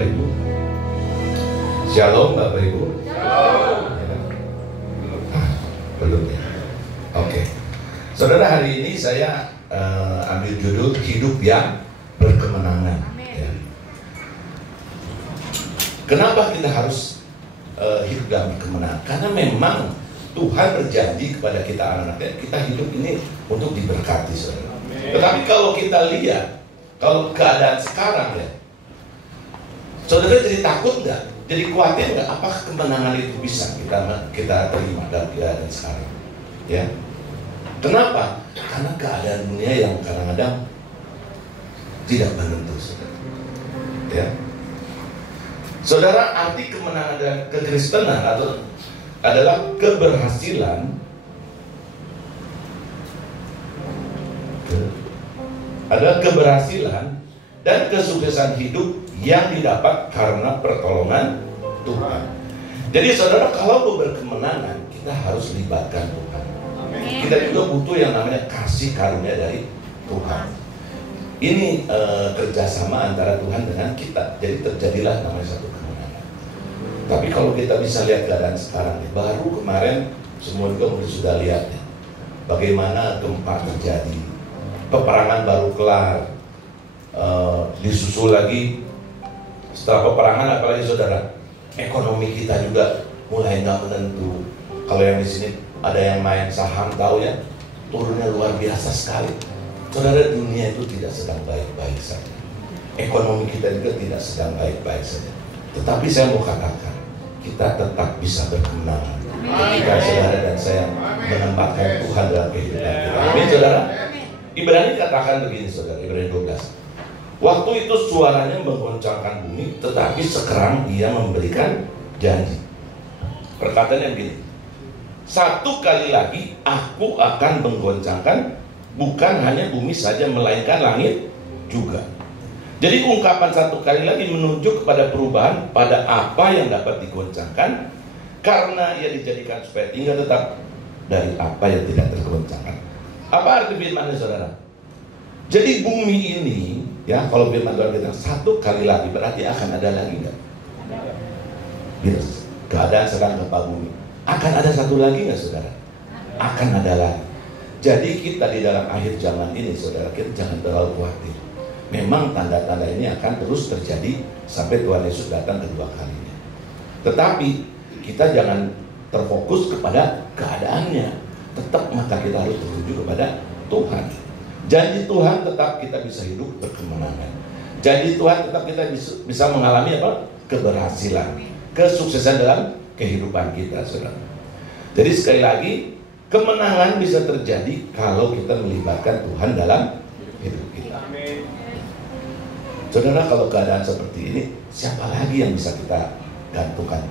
Bapak Ibu. Shalom Bapak Ibu. Shalom. Ya. Belum ya. Oke. Saudara, hari ini saya ambil judul hidup yang berkemenangan. Ya. Kenapa kita harus hidup dalam kemenangan? Karena memang Tuhan berjanji kepada kita anak-anaknya, kita hidup ini untuk diberkati, saudara. Tetapi kalau kita lihat, kalau keadaan sekarang ya, saudara jadi takut nggak? Jadi khawatir nggak? Apakah kemenangan itu bisa kita terima dalam keadaan sekarang? Ya, kenapa? Karena keadaan dunia yang kadang-kadang tidak menentu, saudara. Ya, saudara, arti kemenangan dan kekristenan adalah keberhasilan dan kesuksesan hidup yang didapat karena pertolongan Tuhan. Jadi saudara, kalau berkemenangan, kita harus libatkan Tuhan. Kita juga butuh yang namanya kasih karunia dari Tuhan. Ini kerjasama antara Tuhan dengan kita. Jadi terjadilah namanya satu kemenangan. Tapi kalau kita bisa lihat keadaan sekarang, baru kemarin semua juga mungkin sudah lihat ya, bagaimana gempa terjadi, peperangan baru kelar, disusul lagi setelah peperangan, apalagi saudara, ekonomi kita juga mulai nggak menentu. Kalau yang di sini ada yang main saham tahu ya, turunnya luar biasa sekali. Saudara, dunia itu tidak sedang baik-baik saja. Ekonomi kita juga tidak sedang baik-baik saja. Tetapi saya mau katakan, kita tetap bisa berkemenangan ketika saudara dan saya menempatkan Tuhan dalam kehidupan kita. Amin, saudara. Ibrani katakan begini, saudara, Ibrani 12. Waktu itu suaranya menggoncangkan bumi, tetapi sekarang ia memberikan janji. Perkataannya begini, satu kali lagi aku akan menggoncangkan bukan hanya bumi saja, melainkan langit juga. Jadi ungkapan satu kali lagi menunjuk kepada perubahan pada apa yang dapat digoncangkan, karena ia dijadikan supaya tinggal tetap dari apa yang tidak tergoncangkan. Apa arti firman ini, saudara? Jadi bumi ini, ya, kalau firman Tuhan bilang satu kali lagi, berarti akan ada lagi nggak? Bila keadaan sekarang gempa bumi, akan ada satu lagi nggak, saudara? Akan ada lagi. Jadi kita di dalam akhir zaman ini, saudara, kita jangan terlalu khawatir. Memang tanda-tanda ini akan terus terjadi sampai Tuhan Yesus datang kedua kalinya. Tetapi kita jangan terfokus kepada keadaannya. Tetap maka kita harus tertuju kepada Tuhan. Janji Tuhan tetap kita bisa hidup berkemenangan. Janji Tuhan tetap kita bisa mengalami apa? Keberhasilan, kesuksesan dalam kehidupan kita, saudara. Jadi sekali lagi, kemenangan bisa terjadi kalau kita melibatkan Tuhan dalam hidup kita. Saudara, kalau keadaan seperti ini, siapa lagi yang bisa kita gantungkan?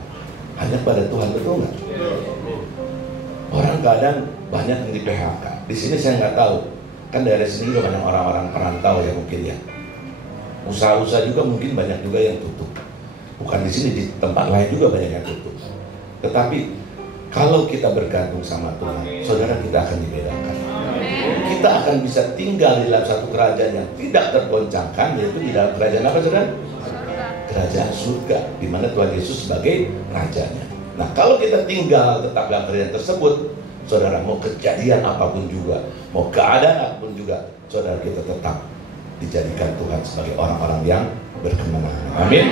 Hanya pada Tuhan, betul nggak? Orang keadaan banyak yang di PHK. Di sini saya nggak tahu. Kan daerah sini juga banyak orang-orang perantau ya mungkin ya. Usaha-usaha juga mungkin banyak juga yang tutup. Bukan di sini, di tempat lain juga banyak yang tutup. Tetapi kalau kita bergantung sama Tuhan, saudara, kita akan dibedakan. Kita akan bisa tinggal di dalam satu kerajaan yang tidak tergoncangkan, yaitu di dalam kerajaan apa, saudara? Kerajaan surga, di mana Tuhan Yesus sebagai rajanya. Nah, kalau kita tinggal tetap dalam kerajaan tersebut, saudara, mau kejadian apapun juga, mau keadaan apapun juga, saudara, kita tetap dijadikan Tuhan sebagai orang-orang yang berkemenangan. Amin.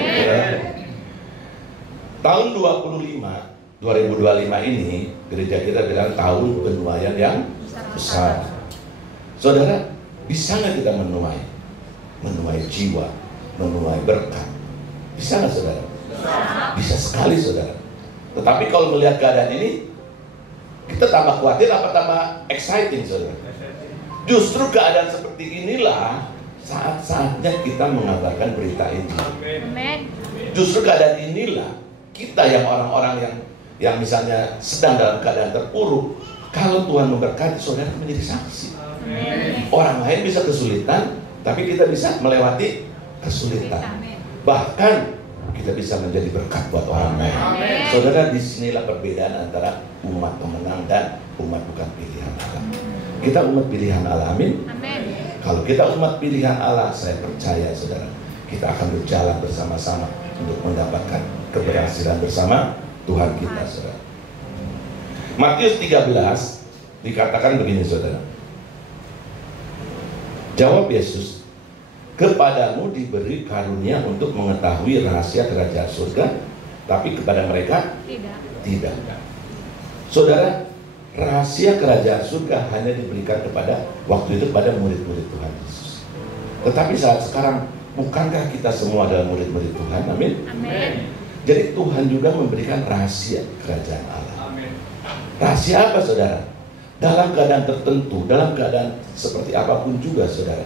Tahun 2025 ini, gereja kita bilang tahun penuaian yang besar. Saudara, bisa nggak kita menuai jiwa, menuai berkat? Bisa nggak, saudara? Bisa sekali, saudara. Tetapi kalau melihat keadaan ini, kita tambah khawatir apa tambah exciting, saudara? Justru keadaan seperti inilah saat-saatnya kita mengabarkan berita ini. Justru keadaan inilah kita yang orang-orang yang misalnya sedang dalam keadaan terpuruk, kalau Tuhan memberkati, saudara menjadi saksi. Orang lain bisa kesulitan, tapi kita bisa melewati kesulitan. Bahkan kita bisa menjadi berkat buat orang lain. Saudara, disinilah perbedaan antara umat pemenang dan umat bukan pilihan Allah. Kita umat pilihan Allah, amin. Kalau kita umat pilihan Allah, saya percaya, saudara, kita akan berjalan bersama-sama untuk mendapatkan keberhasilan bersama Tuhan kita, saudara. Matius 13 dikatakan begini, saudara. Jawab Yesus, kepadamu diberi karunia untuk mengetahui rahasia kerajaan surga, tapi kepada mereka tidak. Saudara, rahasia kerajaan surga hanya diberikan kepada waktu itu pada murid-murid Tuhan Yesus. Tetapi saat sekarang, bukankah kita semua adalah murid-murid Tuhan? Amin. Amin. Jadi Tuhan juga memberikan rahasia kerajaan Allah. Amin. Rahasia apa, saudara? Dalam keadaan tertentu, dalam keadaan seperti apapun juga, saudara,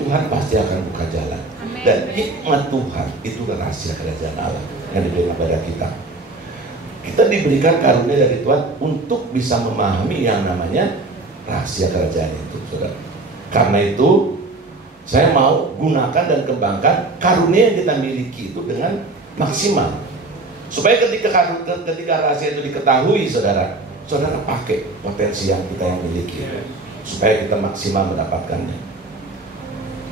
Tuhan pasti akan buka jalan. Amen. Dan hikmat Tuhan itu rahasia kerajaan Allah yang diberikan kepada kita. Kita diberikan karunia dari Tuhan untuk bisa memahami yang namanya rahasia kerajaan itu, saudara. Karena itu, saya mau gunakan dan kembangkan karunia yang kita miliki itu dengan maksimal. Supaya ketika rahasia itu diketahui, saudara pakai potensi yang kita yang miliki supaya kita maksimal mendapatkannya.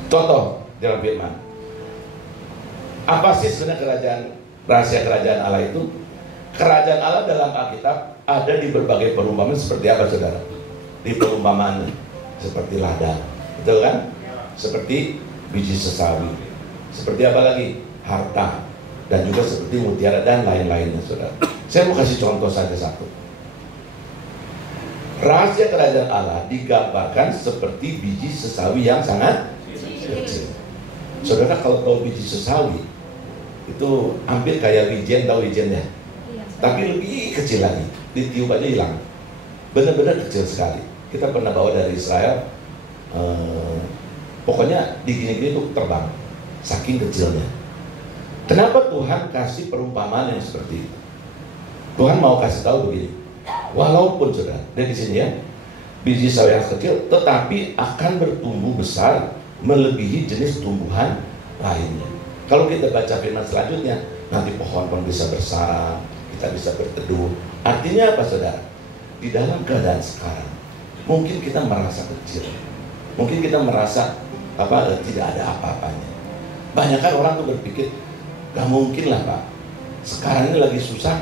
Contoh dalam firman, apa sih sebenarnya rahasia kerajaan Allah itu? Kerajaan Allah dalam Alkitab ada di berbagai perumpamaan. Seperti apa, saudara? Di perumpamaan seperti ladang, betul kan? Seperti biji sesawi, seperti apa lagi? Harta, dan juga seperti mutiara dan lain-lainnya, saudara. Saya mau kasih contoh saja satu. Rahasia kerajaan Allah digambarkan seperti biji sesawi yang sangat kecil. Saudara, kalau tahu biji sesawi itu hampir kayak wijen, tahu wijen ya? Tapi lebih kecil lagi, ditiup aja hilang. Benar-benar kecil sekali. Kita pernah bawa dari Israel, pokoknya digini-gini tuh terbang, saking kecilnya. Kenapa Tuhan kasih perumpamaan yang seperti itu? Tuhan mau kasih tahu begini, walaupun saudara, dari sini ya, biji sawi yang kecil, tetapi akan bertumbuh besar melebihi jenis tumbuhan lainnya. Kalau kita baca firman selanjutnya, nanti pohon-pohon bisa bersarang, kita bisa berteduh. Artinya apa, saudara? Di dalam keadaan sekarang, mungkin kita merasa kecil, mungkin kita merasa tidak ada apa-apanya. Banyak kan orang tuh berpikir, gak mungkin lah Pak, sekarang ini lagi susah,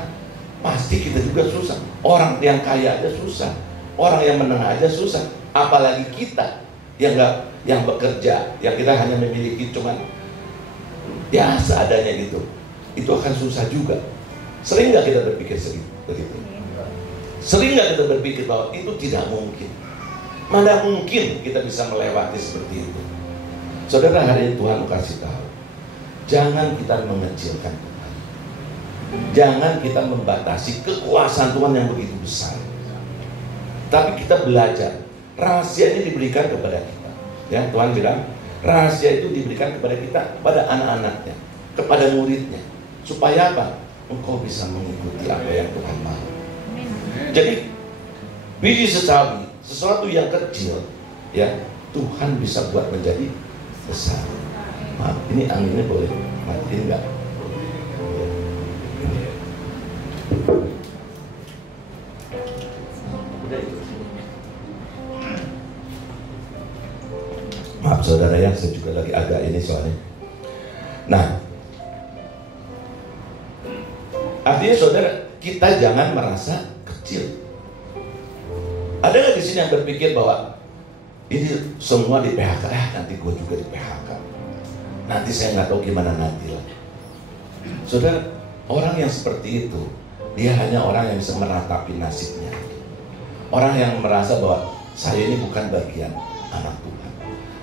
pasti kita juga susah. Orang yang kaya aja susah, orang yang menengah aja susah, apalagi kita yang bekerja, yang kita hanya memiliki cuman biasa adanya gitu, itu akan susah juga. Sering nggak kita berpikir begitu? Sering nggak kita berpikir bahwa itu tidak mungkin? Mana mungkin kita bisa melewati seperti itu? Saudara, hari ini Tuhan kasih tahu, jangan kita mengecilkan Tuhan. Jangan kita membatasi kekuasaan Tuhan yang begitu besar. Tapi kita belajar, rahasia ini diberikan kepada kita. Ya, Tuhan bilang, rahasia itu diberikan kepada kita, kepada anak-anaknya, kepada muridnya. Supaya apa? Engkau bisa mengikuti apa yang Tuhan mau. Jadi, biji sesawi, sesuatu yang kecil, ya, Tuhan bisa buat menjadi besar. Maaf, ini anginnya boleh matiin nggak? Maaf saudara ya, saya juga lagi agak ini soalnya. Nah, artinya saudara, kita jangan merasa kecil. Ada nggak di sini yang berpikir bahwa ini semua di PHK, nanti gue juga di PHK, nanti saya nggak tahu gimana nanti lah. Saudara, orang yang seperti itu, dia hanya orang yang bisa meratapi nasibnya. Orang yang merasa bahwa saya ini bukan bagian anak Tuhan.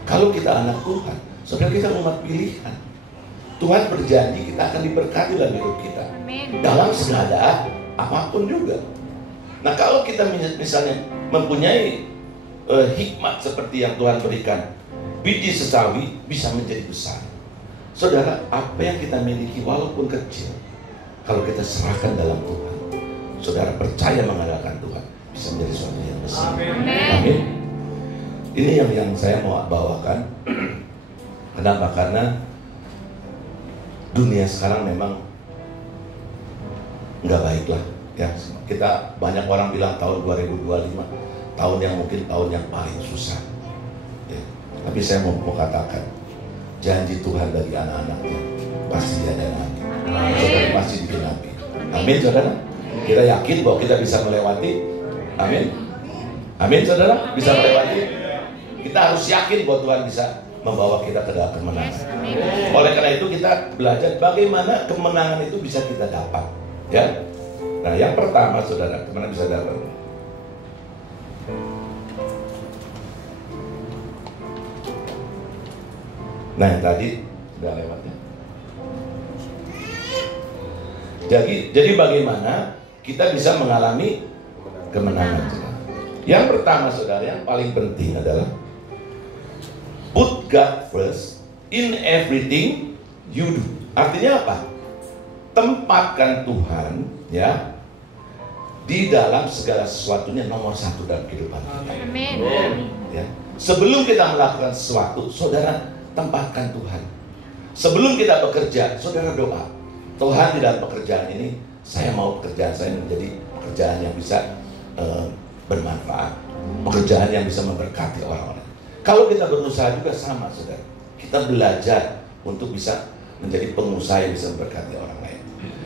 Kalau kita anak Tuhan, saudara, kita umat pilihan. Tuhan berjanji kita akan diberkati dalam hidup kita. Amin. Dalam segala apapun juga. Nah, kalau kita misalnya mempunyai hikmat seperti yang Tuhan berikan, biji sesawi bisa menjadi besar. Saudara, apa yang kita miliki walaupun kecil, kalau kita serahkan dalam Tuhan, saudara percaya mengandalkan Tuhan, bisa menjadi sesuatu yang besar. Amin. Amin. Ini yang saya mau bawakan. Kenapa? Karena dunia sekarang memang nggak baik lah. Ya, kita banyak orang bilang tahun 2025 tahun yang mungkin tahun yang paling susah. Ya. Tapi saya mau katakan, janji Tuhan bagi anak-anaknya pasti dia dan saudara pasti digenapi. Amin saudara. Kita yakin bahwa kita bisa melewati. Amin. Amin saudara. Bisa melewati. Kita harus yakin bahwa Tuhan bisa membawa kita ke dalam kemenangan. Oleh karena itu kita belajar bagaimana kemenangan itu bisa kita dapat. Ya. Nah yang pertama saudara, kemana bisa dapat? Nah yang tadi sudah lewatnya. Jadi bagaimana kita bisa mengalami kemenangan? Yang pertama saudara, yang paling penting adalah put God first in everything you do. Artinya apa? Tempatkan Tuhan ya di dalam segala sesuatunya nomor satu dalam kehidupan kita. Amin. Ya. Sebelum kita melakukan sesuatu, saudara tempatkan Tuhan. Sebelum kita bekerja, saudara doa, Tuhan di dalam pekerjaan ini, saya mau pekerjaan saya menjadi pekerjaan yang bisa bermanfaat, pekerjaan yang bisa memberkati orang-orang. Kalau kita berusaha juga sama, saudara. Kita belajar untuk bisa menjadi pengusaha yang bisa memberkati orang lain.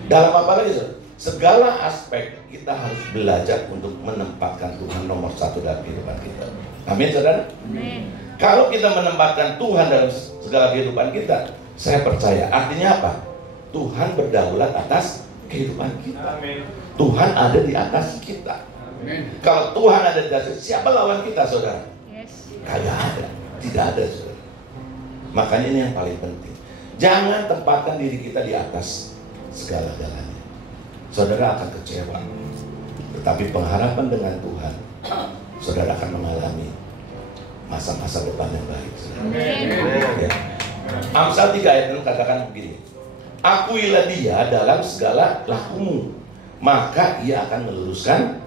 Dalam apa lagi, saudara? Segala aspek kita harus belajar untuk menempatkan Tuhan nomor satu dalam kehidupan kita. Amin, saudara? Amin. Kalau kita menempatkan Tuhan dalam segala kehidupan kita, saya percaya artinya apa? Tuhan berdaulat atas kehidupan kita. Amin. Tuhan ada di atas kita. Amin. Kalau Tuhan ada di atas, siapa lawan kita, saudara? Yes. Kagak ada, tidak ada, saudara. Makanya ini yang paling penting. Jangan tempatkan diri kita di atas segala-galanya. Saudara akan kecewa. Tetapi pengharapan dengan Tuhan, saudara akan mengalami masa-masa depan yang baik. Ya. Amsal 3 ayat 6 katakan begini, akuilah dia dalam segala lakumu, maka ia akan meluruskan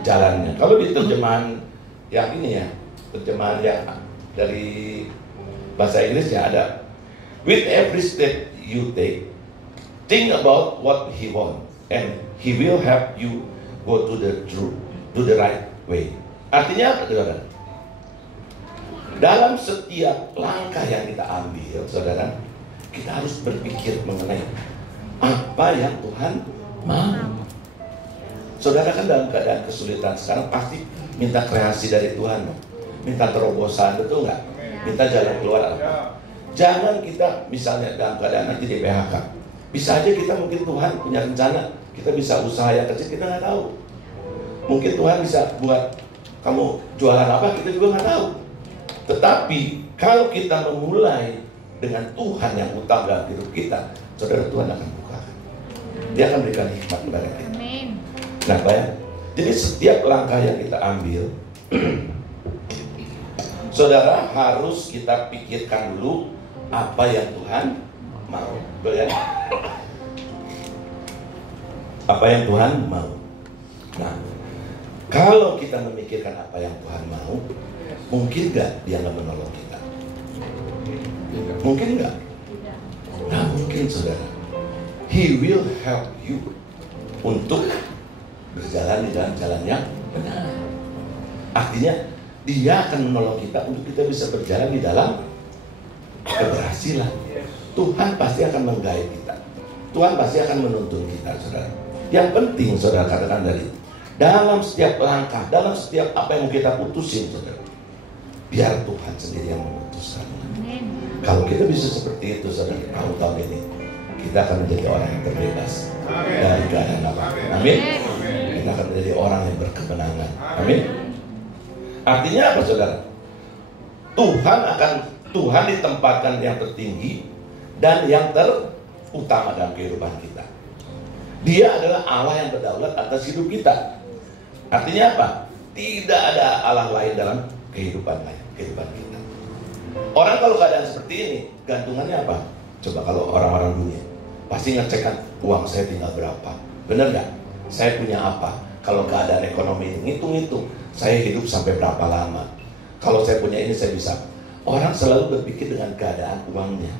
jalannya. Kalau di terjemahan yang ini ya, terjemahan yang dari bahasa Inggrisnya ada, with every step you take, think about what he wants, and he will help you go to the truth, to the right way. Artinya apa, saudara? Dalam setiap langkah yang kita ambil, saudara, kita harus berpikir mengenai apa yang Tuhan mau. Saudara kan dalam keadaan kesulitan sekarang pasti minta kreasi dari Tuhan, minta terobosan, betul nggak? Minta jalan keluar apa? Jangan kita misalnya dalam keadaan nanti di PHK, bisa aja kita mungkin Tuhan punya rencana, kita bisa usaha yang kecil, kita nggak tahu. Mungkin Tuhan bisa buat kamu jualan apa, kita juga nggak tahu. Tetapi kalau kita memulai dengan Tuhan yang utama dalam hidup kita, saudara, Tuhan akan bukakan. Dia akan berikan hikmat kepada kita. Amin. Nah, bayang, jadi setiap langkah yang kita ambil, saudara harus kita pikirkan dulu apa yang Tuhan mau. Betul ya? Apa yang Tuhan mau. Nah, kalau kita memikirkan apa yang Tuhan mau, mungkin nggak dia nggak menolong kita? Mungkin nggak? Nah, mungkin, saudara. He will help you untuk berjalan di dalam jalan yang benar. Artinya dia akan menolong kita untuk kita bisa berjalan di dalam keberhasilan. Tuhan pasti akan menggait kita. Tuhan pasti akan menuntun kita, saudara. Yang penting, saudara, katakan dari dalam setiap langkah, dalam setiap apa yang kita putusin, saudara, biar Tuhan sendiri yang memutuskan. Kalau kita bisa seperti itu, saudara, tahun-tahun ini kita akan menjadi orang yang terbebas dari keadaan apa. Amin. Kita akan menjadi orang yang berkemenangan. Amin. Artinya apa, saudara? Tuhan ditempatkan yang tertinggi dan yang terutama dalam kehidupan kita. Dia adalah Allah yang berdaulat atas hidup kita. Artinya apa? Tidak ada Allah lain dalam kehidupan kita. Orang kalau keadaan seperti ini, gantungannya apa? Coba kalau orang-orang dunia pasti ngecekkan uang saya tinggal berapa. Benar nggak? Saya punya apa? Kalau keadaan ekonomi ngitung-ngitung, saya hidup sampai berapa lama? Kalau saya punya ini, saya bisa. Orang selalu berpikir dengan keadaan uangnya.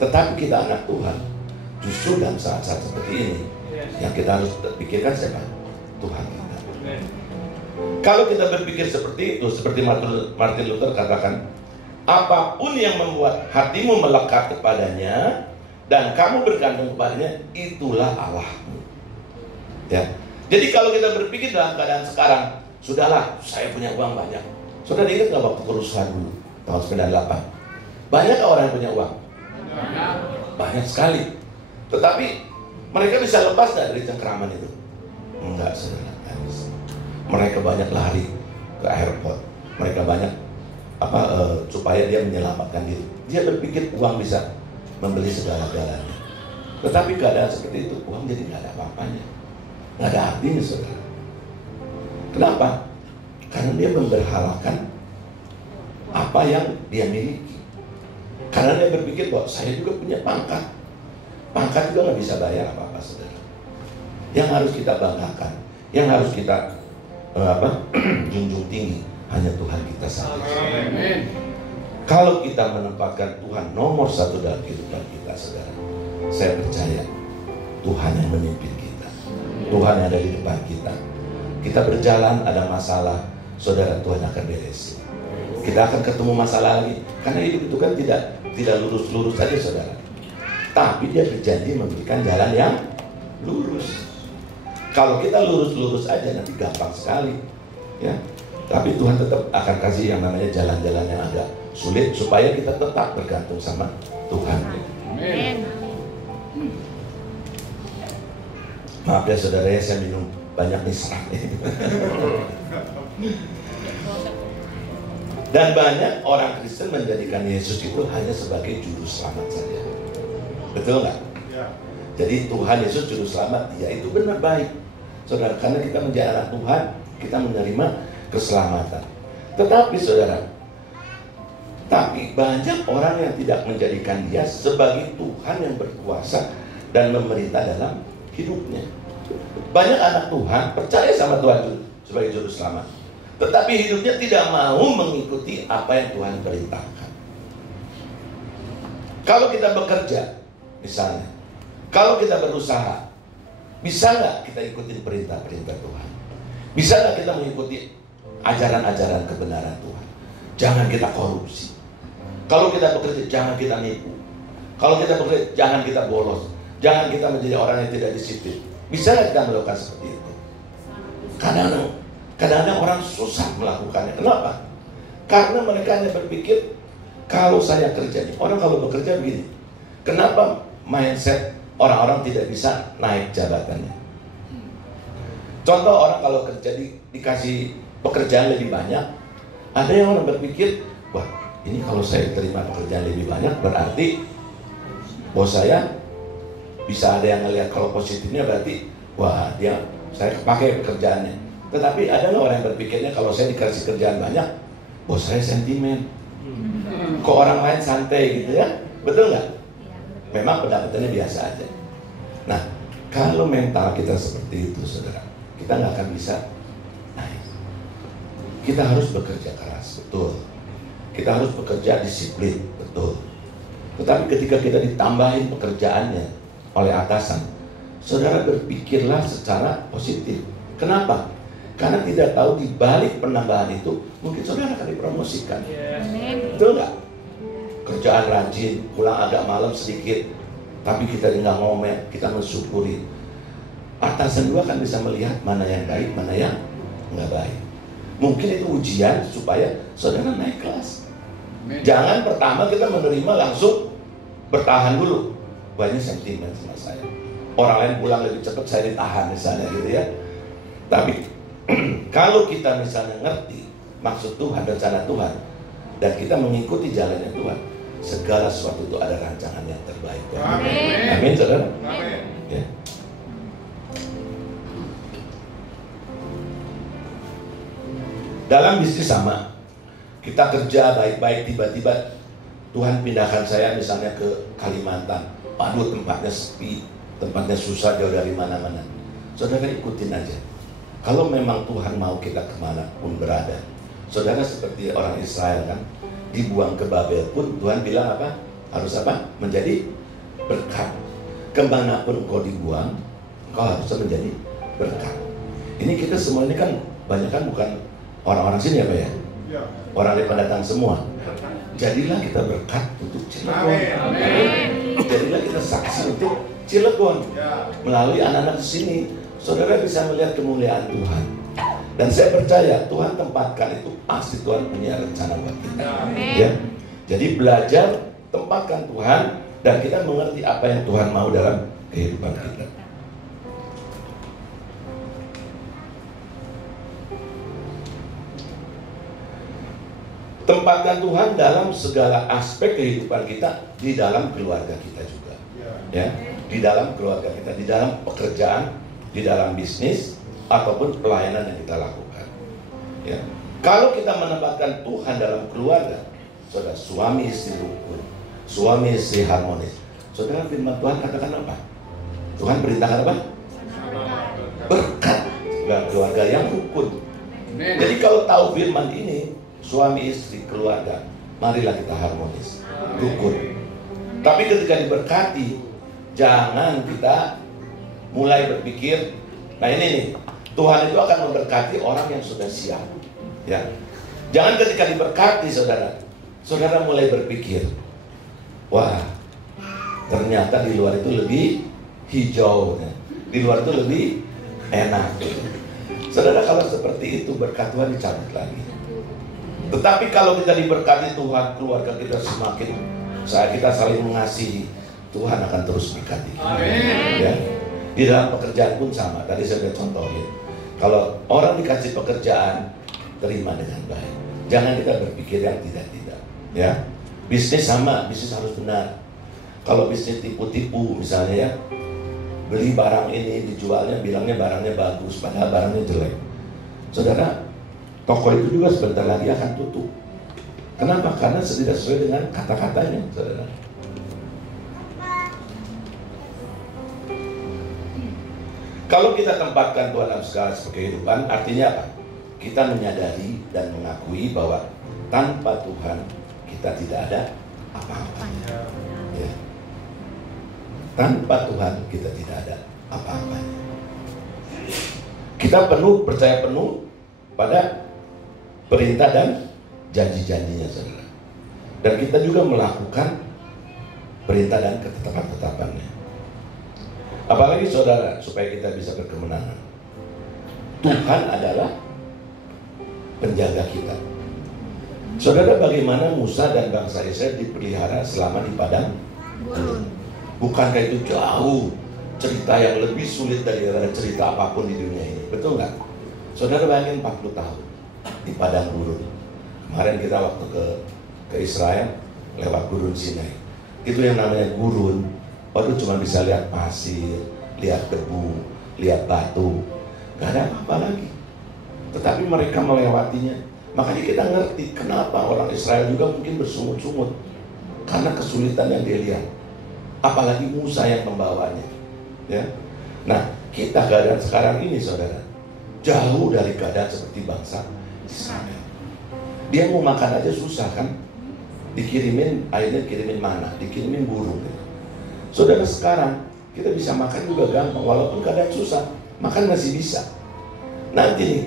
Tetapi kita anak Tuhan, justru dalam saat-saat seperti ini, yang kita harus pikirkan siapa? Tuhan kita. Kalau kita berpikir seperti itu, seperti Martin Luther katakan, apapun yang membuat hatimu melekat kepadanya dan kamu bergantung kepadanya, itulah Allahmu. Ya. Jadi kalau kita berpikir dalam keadaan sekarang, sudahlah, saya punya uang banyak. Saudara ingat nggak waktu kerusuhan dulu tahun 98? Banyak orang yang punya uang? Banyak sekali. Tetapi mereka bisa lepas dari cengkeraman itu? Enggak, saudara. Mereka banyak lari ke airport. Mereka banyak supaya dia menyelamatkan diri. Dia berpikir uang bisa membeli segala-galanya. Tetapi keadaan seperti itu, uang jadi nggak ada apa-apanya, nggak ada artinya, saudara. Kenapa? Karena dia memberhalakan apa yang dia miliki. Karena dia berpikir bahwa saya juga punya pangkat. Pangkat juga nggak bisa bayar apa-apa, saudara. Yang harus kita banggakan, yang harus kita junjung tinggi, hanya Tuhan kita saja. Kalau kita menempatkan Tuhan nomor satu dalam kehidupan kita, saudara, saya percaya Tuhan yang memimpin kita, Tuhan yang ada di depan kita. Kita berjalan ada masalah, saudara, Tuhan akan beresin. Kita akan ketemu masalah lagi, karena hidup itu kan tidak lurus-lurus saja, saudara. Tapi dia berjanji memberikan jalan yang lurus. Kalau kita lurus-lurus aja nanti gampang sekali, ya. Tapi Tuhan tetap akan kasih yang namanya jalan-jalan yang agak sulit supaya kita tetap bergantung sama Tuhan. Amin. Maaf ya saudara, saya minum banyak nih serat. Dan banyak orang Kristen menjadikan Yesus itu hanya sebagai juru selamat saja. Betul nggak? Ya. Jadi Tuhan Yesus juru selamat, ya itu benar baik, saudara. Karena kita menjadi anak Tuhan, kita menerima keselamatan. Tetapi saudara, tapi banyak orang yang tidak menjadikan dia sebagai Tuhan yang berkuasa dan memerintah dalam hidupnya. Banyak anak Tuhan percaya sama Tuhan sebagai juru selamat, tetapi hidupnya tidak mau mengikuti apa yang Tuhan perintahkan. Kalau kita bekerja, misalnya, kalau kita berusaha, bisa nggak kita ikutin perintah-perintah Tuhan? Bisa nggak kita mengikuti ajaran-ajaran kebenaran Tuhan? Jangan kita korupsi. Kalau kita bekerja, jangan kita nipu. Kalau kita bekerja, jangan kita bolos. Jangan kita menjadi orang yang tidak disiplin. Bisa nggak kita melakukan seperti itu? Kadang-kadang orang susah melakukannya. Kenapa? Karena mereka hanya berpikir, kalau saya kerja nih, orang kalau bekerja begini. Kenapa mindset orang-orang tidak bisa naik jabatannya? Contoh, orang kalau kerja dikasih pekerjaan lebih banyak, ada yang orang berpikir, wah ini kalau saya terima pekerjaan lebih banyak berarti bos saya bisa ada yang ngelihat kalau positifnya, berarti wah saya pakai pekerjaannya. Tetapi ada nggak orang yang berpikirnya kalau saya dikasih kerjaan banyak, bos saya sentimen, kok orang lain santai gitu ya? Betul nggak? Memang pendapatannya biasa aja. Nah, kalau mental kita seperti itu, saudara, kita nggak akan bisa naik. Kita harus bekerja keras, betul. Kita harus bekerja disiplin, betul. Tetapi ketika kita ditambahin pekerjaannya oleh atasan, saudara berpikirlah secara positif. Kenapa? Karena tidak tahu di balik penambahan itu mungkin saudara akan dipromosikan. Betul nggak? Kerjaan rajin, pulang agak malam sedikit, tapi kita nggak ngomel, kita mensyukuri. Atasan juga kan bisa melihat mana yang baik, mana yang nggak baik. Mungkin itu ujian supaya saudara naik kelas. Jangan pertama kita menerima langsung bertahan dulu. Banyak sentimen sama saya. Orang lain pulang lebih cepat, saya ditahan misalnya gitu ya. Tapi kalau kita misalnya ngerti maksud Tuhan dan rencana Tuhan, dan kita mengikuti jalannya Tuhan, segala sesuatu itu ada rancangan yang terbaik. Amin. Amin, saudara. Amin. Ya. Dalam bisnis sama, kita kerja baik-baik, tiba-tiba Tuhan pindahkan saya misalnya ke Kalimantan. Waduh, tempatnya sepi, tempatnya susah, jauh dari mana-mana. Saudara ikutin aja. Kalau memang Tuhan mau kita kemana pun berada, saudara seperti orang Israel kan, dibuang ke Babel pun Tuhan bilang apa? Harus apa? Menjadi berkat. Kemanapun engkau dibuang, engkau harus menjadi berkat. Ini kita semua ini kan banyak kan bukan orang-orang sini ya Pak ya? Orang dari pendatang semua. jadilah kita berkat untuk Cilegon. Jadilah kita saksi untuk Cilegon. Melalui anak-anak di sini, saudara bisa melihat kemuliaan Tuhan. Dan saya percaya Tuhan tempatkan itu pasti Tuhan punya rencana buat kita. Ya. Jadi belajar tempatkan Tuhan dan kita mengerti apa yang Tuhan mau dalam kehidupan kita. Tempatkan Tuhan dalam segala aspek kehidupan kita, di dalam keluarga kita juga. Ya, di dalam keluarga kita, di dalam pekerjaan, di dalam bisnis ataupun pelayanan yang kita lakukan. Ya. Kalau kita menempatkan Tuhan dalam keluarga, saudara, suami istri rukun, suami istri harmonis. Saudara, firman Tuhan katakan apa? Tuhan perintahkan apa? Berkat keluarga yang rukun. Jadi kalau tahu firman ini, suami istri keluarga, marilah kita harmonis, rukun. Tapi ketika diberkati, jangan kita mulai berpikir, nah ini nih, Tuhan itu akan memberkati orang yang sudah siap. Ya, jangan ketika diberkati saudara mulai berpikir, wah, ternyata di luar itu lebih hijau, ya. Di luar itu lebih enak. Saudara, kalau seperti itu berkat Tuhan dicabut lagi. Tetapi kalau kita diberkati Tuhan, keluarga kita semakin, kita saling mengasihi, Tuhan akan terus berkati kita. Ya. Di dalam pekerjaan pun sama. Tadi saya sudah contohin. Kalau orang dikasih pekerjaan, terima dengan baik. Jangan kita berpikir yang tidak-tidak. Ya. Bisnis sama, bisnis harus benar. Kalau bisnis tipu-tipu misalnya ya, beli barang ini dijualnya bilangnya barangnya bagus, padahal barangnya jelek. Saudara, toko itu juga sebentar lagi akan tutup. Kenapa? Karena tidak sesuai dengan kata-katanya, saudara. Kalau kita tempatkan Tuhan dalam segala kehidupan, artinya apa? Kita menyadari dan mengakui bahwa tanpa Tuhan kita tidak ada apa-apa. Ya. Tanpa Tuhan kita tidak ada apa-apanya. Kita percaya penuh pada perintah dan janji-janjinya, saudara. Dan kita juga melakukan perintah dan ketetapan-ketetapannya. Apalagi saudara, supaya kita bisa berkemenangan, Tuhan adalah penjaga kita. Saudara, bagaimana Musa dan bangsa Israel dipelihara selama di padang gurun? Bukankah itu jauh cerita yang lebih sulit daripada cerita apapun di dunia ini? Betul nggak? Saudara, bayangin 40 tahun di padang gurun. Kemarin kita waktu ke Israel lewat gurun Sinai. Itu yang namanya gurun. Waduh, cuma bisa lihat pasir, lihat debu, lihat batu, gak ada apa-apa lagi. Tetapi mereka melewatinya. Makanya kita ngerti kenapa orang Israel juga mungkin bersungut-sungut, karena kesulitan yang dia lihat. Apalagi Musa yang membawanya. Ya. Nah, kita keadaan sekarang ini, saudara, jauh dari keadaan seperti bangsa Israel. Dia mau makan aja susah kan? Dikirimin, akhirnya kirimin mana? Dikirimin burung. Saudara, sekarang kita bisa makan juga gampang, walaupun keadaan susah, makan masih bisa. Nanti nih,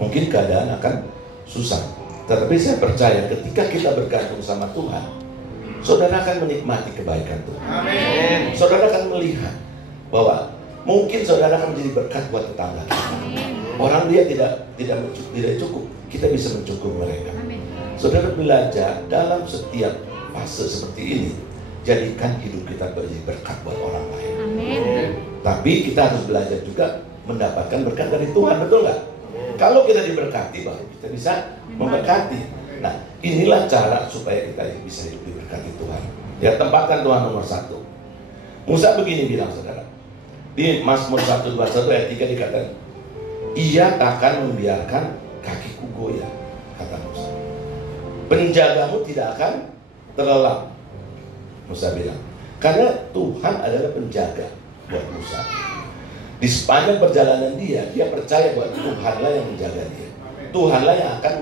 mungkin keadaan akan susah, tetapi saya percaya ketika kita bergantung sama Tuhan, saudara akan menikmati kebaikan Tuhan. Amin. Saudara akan melihat bahwa mungkin saudara akan menjadi berkat buat tetangga kita. Orang dia tidak cukup, kita bisa mencukupi mereka. Amin. Saudara belajar dalam setiap fase seperti ini, jadikan hidup kita menjadi berkat buat orang lain. Amin. Tapi kita harus belajar juga mendapatkan berkat dari Tuhan, betul nggak? Kalau kita diberkati, baru kita bisa memberkati. Nah, inilah cara supaya kita bisa hidup diberkati Tuhan. Ya, tempatkan Tuhan nomor 1. Musa begini bilang, saudara. Di Mazmur 121 ayat 3 dikatakan, ia takkan membiarkan kakiku goyah, kata Musa. Penjagamu tidak akan terlelap. Musa bilang, karena Tuhan adalah penjaga buat Musa. Di sepanjang perjalanan dia percaya bahwa Tuhanlah yang menjaga dia. Tuhanlah yang akan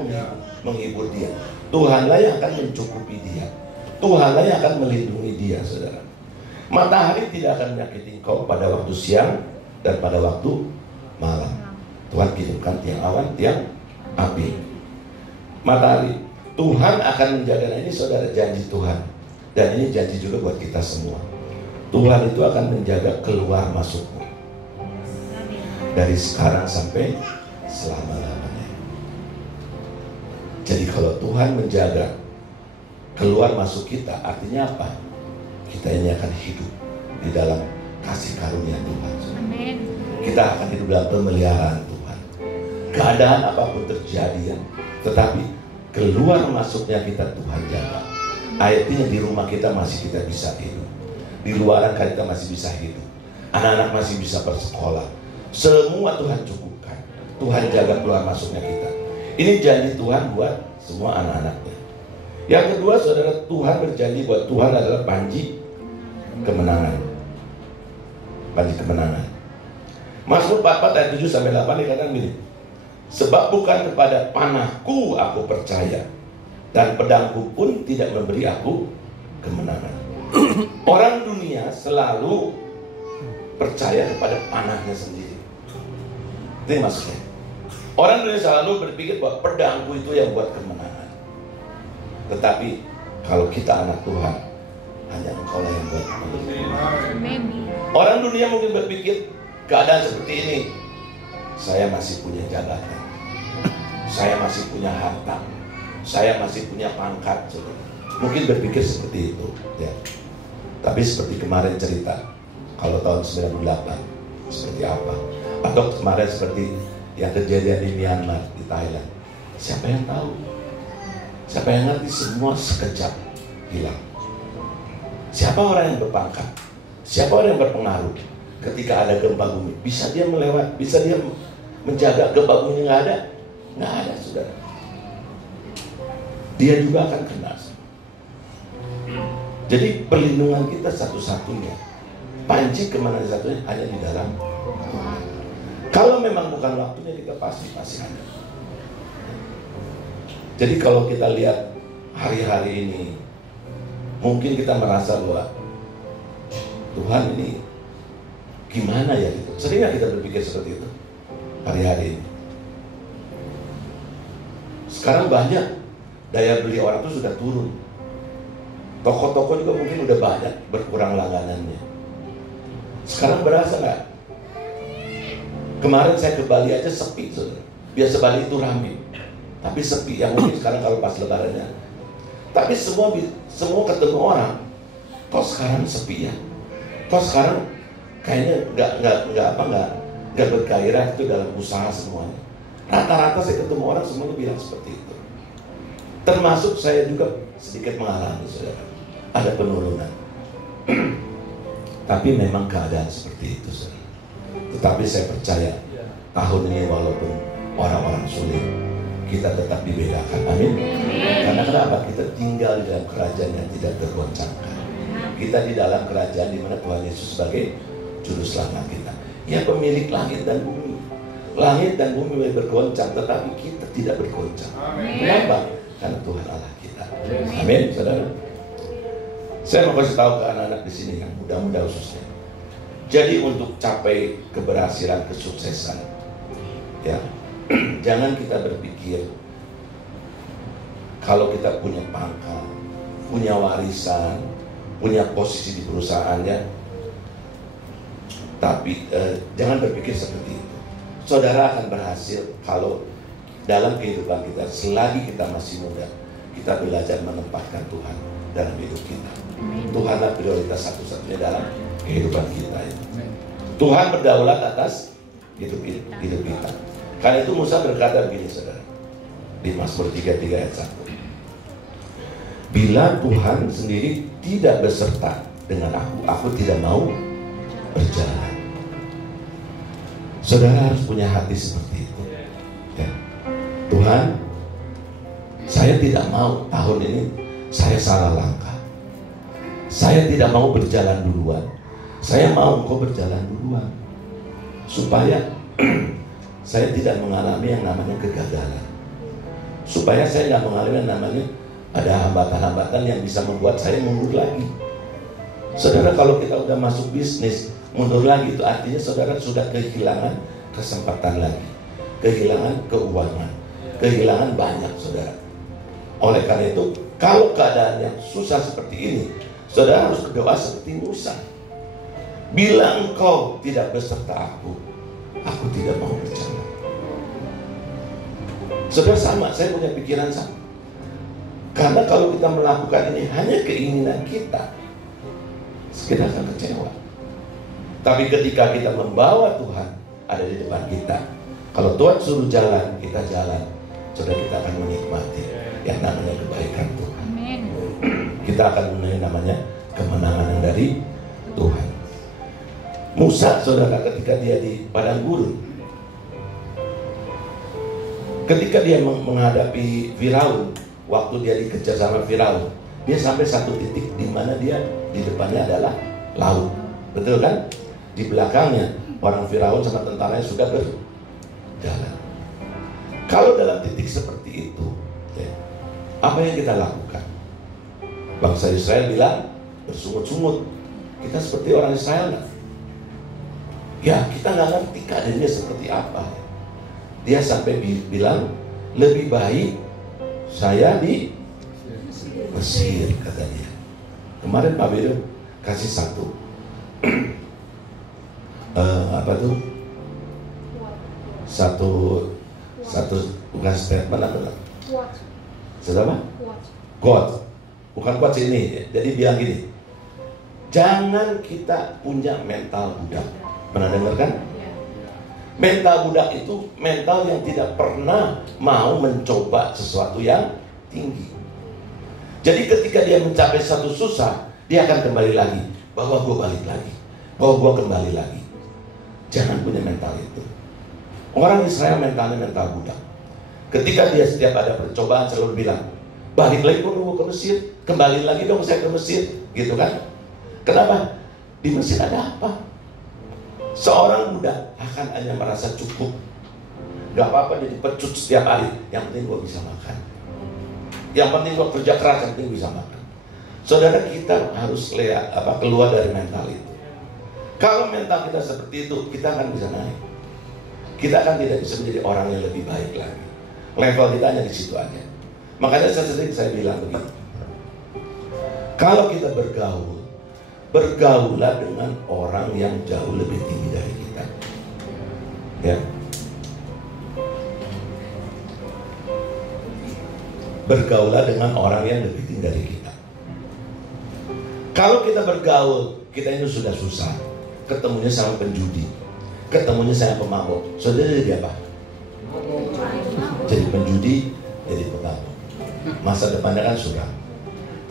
menghibur dia. Tuhanlah yang akan mencukupi dia. Tuhanlah yang akan melindungi dia, saudara. Matahari tidak akan menyakiti engkau pada waktu siang dan pada waktu malam. Tuhan kirimkan tiang awan, tiang api. Matahari, Tuhan akan menjaga. Nah, ini saudara, janji Tuhan. Dan ini janji juga buat kita semua. Tuhan itu akan menjaga keluar masukmu dari sekarang sampai selama-lamanya. Jadi kalau Tuhan menjaga keluar masuk kita, artinya apa? Kita ini akan hidup di dalam kasih karunia Tuhan. Amin. Kita akan hidup dalam pemeliharaan Tuhan. Keadaan apapun terjadi, ya, tetapi keluar masuknya kita Tuhan jaga. Artinya di rumah kita masih kita bisa hidup, di luaran kita masih bisa hidup, anak-anak masih bisa bersekolah. Semua Tuhan cukupkan. Tuhan jaga keluar masuknya kita. Ini janji Tuhan buat semua anak-anaknya. Yang kedua, saudara, Tuhan berjanji buat Tuhan adalah panji kemenangan. Panji kemenangan. Mazmur 44 ayat 7 sampai 8 dikatakan gini. Sebab bukan kepada panahku aku percaya, dan pedangku pun tidak memberi aku kemenangan. Orang dunia selalu percaya kepada panahnya sendiri. Itu maksudnya. Orang dunia selalu berpikir bahwa pedangku itu yang buat kemenangan. Tetapi kalau kita anak Tuhan, hanya Engkau yang buat memberi kemenangan. Orang dunia mungkin berpikir keadaan seperti ini, saya masih punya jabatan, saya masih punya harta, saya masih punya pangkat. Mungkin berpikir seperti itu, ya. Tapi seperti kemarin cerita, kalau tahun 98 seperti apa, atau kemarin seperti yang kejadian di Myanmar, di Thailand, siapa yang tahu? Siapa yang ngerti? Semua sekejap hilang. Siapa orang yang berpangkat? Siapa orang yang berpengaruh? Ketika ada gempa bumi, bisa dia melewat, bisa dia menjaga gempa bumi nggak ada? Nggak ada, saudara. Dia juga akan kena. Jadi perlindungan kita satu-satunya, panji kemenangan satunya hanya di dalam Tuhan. Kalau memang bukan waktunya, kita pasti ada. Jadi kalau kita lihat hari-hari ini, mungkin kita merasa bahwa Tuhan ini gimana ya gitu. Sering gak kita berpikir seperti itu hari-hari ini? Sekarang banyak daya beli orang itu sudah turun. Toko-toko juga mungkin udah banyak berkurang langganannya. Sekarang berasa nggak? Kemarin saya ke Bali aja sepi, saudara. Biasa Bali itu ramai, tapi sepi. Yang mungkin sekarang kalau pas lebarannya. Tapi semua ketemu orang. Kok sekarang sepi ya? Kok sekarang kayaknya nggak bergairah itu dalam usaha semuanya. Rata-rata saya ketemu orang semuanya bilang seperti itu. Termasuk saya juga sedikit mengalami, saudara. Ada penurunan. Tapi memang keadaan seperti itu, saudara. Tetapi saya percaya tahun ini walaupun orang-orang sulit, kita tetap dibedakan. Amin. Karena kenapa? Kita tinggal di dalam kerajaan yang tidak tergoncangkan. Kita di dalam kerajaan di mana Tuhan Yesus sebagai juru selamat kita. Ya, pemilik langit dan bumi. Langit dan bumi boleh bergoncang, tetapi kita tidak bergoncang. Kenapa? Karena Tuhan Allah kita. Amin, saudara. Saya mau kasih tahu ke anak-anak di sini, yang muda-muda khususnya. Jadi untuk capai keberhasilan, kesuksesan, ya, jangan kita berpikir kalau kita punya pangkat, punya warisan, punya posisi di perusahaannya. Tapi jangan berpikir seperti itu. Saudara akan berhasil kalau dalam kehidupan kita, selagi kita masih muda, kita belajar menempatkan Tuhan dalam hidup kita. Tuhanlah prioritas satu-satunya dalam kehidupan kita. Tuhan berdaulat atas hidup kita. Karena itu Musa berkata begini, saudara, di Mazmur 33 ayat 1. Bila Tuhan sendiri tidak beserta dengan aku tidak mau berjalan. Saudara harus punya hati seperti itu, ya. Tuhan, saya tidak mau tahun ini saya salah langkah. Saya tidak mau berjalan duluan. Saya mau Engkau berjalan duluan, supaya saya tidak mengalami yang namanya kegagalan. Supaya saya tidak mengalami yang namanya ada hambatan-hambatan yang bisa membuat saya mundur lagi. Saudara, kalau kita udah masuk bisnis, mundur lagi itu artinya saudara sudah kehilangan kesempatan lagi, kehilangan keuangan, kehilangan banyak, saudara. Oleh karena itu, kalau keadaan yang susah seperti ini, saudara harus berdoa seperti Musa. Bila engkau tidak beserta aku tidak mau berjalan. Saudara sama, saya punya pikiran sama. Karena kalau kita melakukan ini hanya keinginan kita akan kecewa. Tapi ketika kita membawa Tuhan ada di depan kita, kalau Tuhan suruh jalan, kita jalan, saudara, kita akan menikmati yang namanya kebaikan Tuhan. Amen. Kita akan menikmati namanya kemenangan dari Tuhan. Musa, saudara, ketika dia di padang gurun, ketika dia menghadapi Firaun, waktu dia dikejar sama Firaun, dia sampai satu titik di mana dia di depannya adalah laut, betul kan? Di belakangnya orang Firaun sama tentaranya sudah berjalan. Kalau dalam titik seperti itu, ya, apa yang kita lakukan? Bangsa Israel bilang bersungut-sungut, kita seperti orang Israel nggak? Ya, kita nggak ngerti keadaannya seperti apa. Dia sampai bilang lebih baik saya di Mesir, katanya. Kemarin Pak Bedo kasih satu apa tuh? Satu bukan statement apa? Sudah apa? Quote. Bukan quote ini. Jadi bilang gini, jangan kita punya mental budak. Pernah dengar kan? Mental budak itu mental yang tidak pernah mau mencoba sesuatu yang tinggi. Jadi ketika dia mencapai satu susah, dia akan kembali lagi, bahwa gue balik lagi, bahwa gue kembali lagi. Jangan punya mental itu. Orang Israel mentalnya mental budak. Ketika dia setiap ada percobaan selalu bilang, balik lagi gue ke Mesir, kembali lagi dong saya ke Mesir, gitu kan? Kenapa? Di Mesir ada apa? Seorang budak akan hanya merasa cukup. Gak apa-apa dia dipecut setiap hari, yang penting gue bisa makan. Yang penting gue kerja keras, yang penting bisa makan. Saudara, kita harus keluar dari mental itu. Kalau mental kita seperti itu, kita akan bisa naik. Kita akan tidak bisa menjadi orang yang lebih baik lagi. Level kita hanya di situ aja. Makanya saya bilang begini, kalau kita bergaulah dengan orang yang jauh lebih tinggi dari kita. Ya. Bergaulah dengan orang yang lebih tinggi dari kita. Kalau kita bergaul, kita ini sudah susah. Ketemunya sama penjudi, ketemunya sama pemabuk. Saudara jadi apa? Jadi penjudi, jadi pemabuk. Masa depannya kan suram.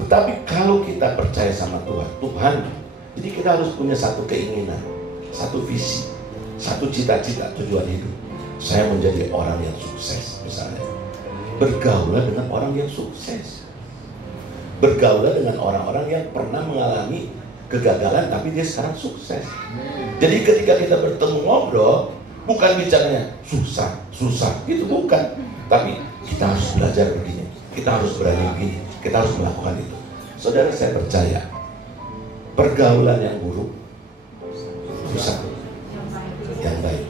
Tetapi kalau kita percaya sama Tuhan, jadi kita harus punya satu keinginan, satu visi, satu cita-cita, tujuan hidup. Saya menjadi orang yang sukses, misalnya. Bergaulah dengan orang yang sukses. Bergaulah dengan orang-orang yang pernah mengalami kegagalan, tapi dia sekarang sukses. Jadi ketika kita bertemu ngobrol, bukan bicaranya susah, itu bukan. Tapi kita harus belajar begini, kita harus berani begini, kita harus melakukan itu. Saudara, saya percaya pergaulan yang buruk susah, yang baik.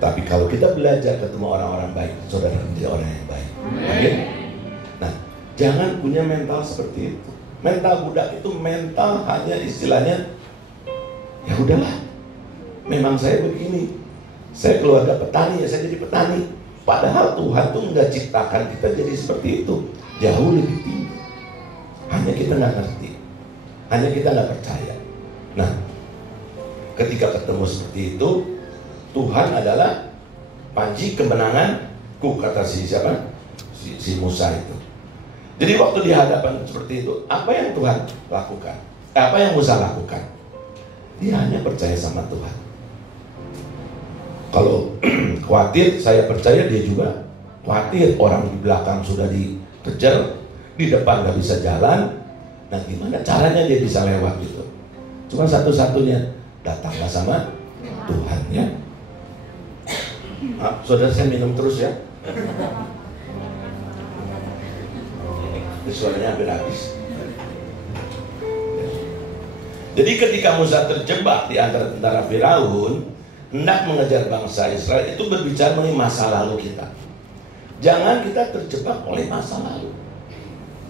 Tapi kalau kita belajar ketemu orang-orang baik, saudara menjadi orang yang baik. Amin. Nah, jangan punya mental seperti itu. Mental budak itu mental hanya istilahnya, ya udahlah, memang saya begini, saya keluarga petani, ya saya jadi petani. Padahal Tuhan tuh nggak ciptakan kita jadi seperti itu, jauh lebih tinggi. Hanya kita nggak ngerti, hanya kita nggak percaya. Nah, ketika ketemu seperti itu, Tuhan adalah panji kemenanganku, kata siapa? Si Musa itu. Jadi waktu di hadapan seperti itu, apa yang Tuhan lakukan? Apa yang Musa lakukan? Dia hanya percaya sama Tuhan. Kalau khawatir, saya percaya dia juga khawatir. Orang di belakang sudah dikejar, di depan nggak bisa jalan. Nah, gimana caranya dia bisa lewat gitu? Cuma satu-satunya, datanglah sama Tuhan, ya. Saudara, saya minum terus ya. Suaranya hampir habis. Jadi ketika Musa terjebak di antara tentara Firaun hendak mengejar bangsa Israel, itu berbicara mengenai masa lalu kita. Jangan kita terjebak oleh masa lalu.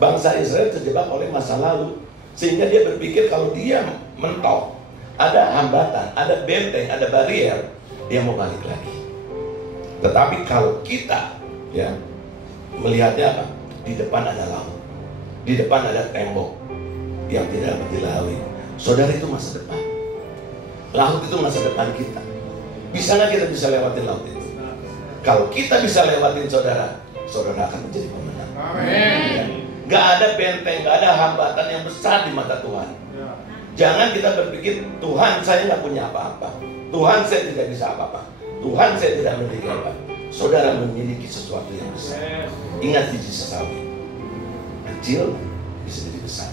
Bangsa Israel terjebak oleh masa lalu, sehingga dia berpikir kalau dia mentok, ada hambatan, ada benteng, ada barier, dia mau balik lagi. Tetapi kalau kita ya melihatnya apa? Di depan ada laut, di depan ada tembok yang tidak dapat dilalui. Saudara, itu masa depan. Laut itu masa depan kita. Bisa nggak kita bisa lewatin laut itu? Kalau kita bisa lewatin saudara, saudara akan menjadi pemenang. Amin. Gak ada benteng, gak ada hambatan yang besar di mata Tuhan. Jangan kita berpikir, Tuhan saya nggak punya apa-apa, Tuhan saya tidak bisa apa-apa, Tuhan saya tidak memiliki apa. Saudara memiliki sesuatu yang besar. Ingat biji sesawi, kecil bisa jadi besar.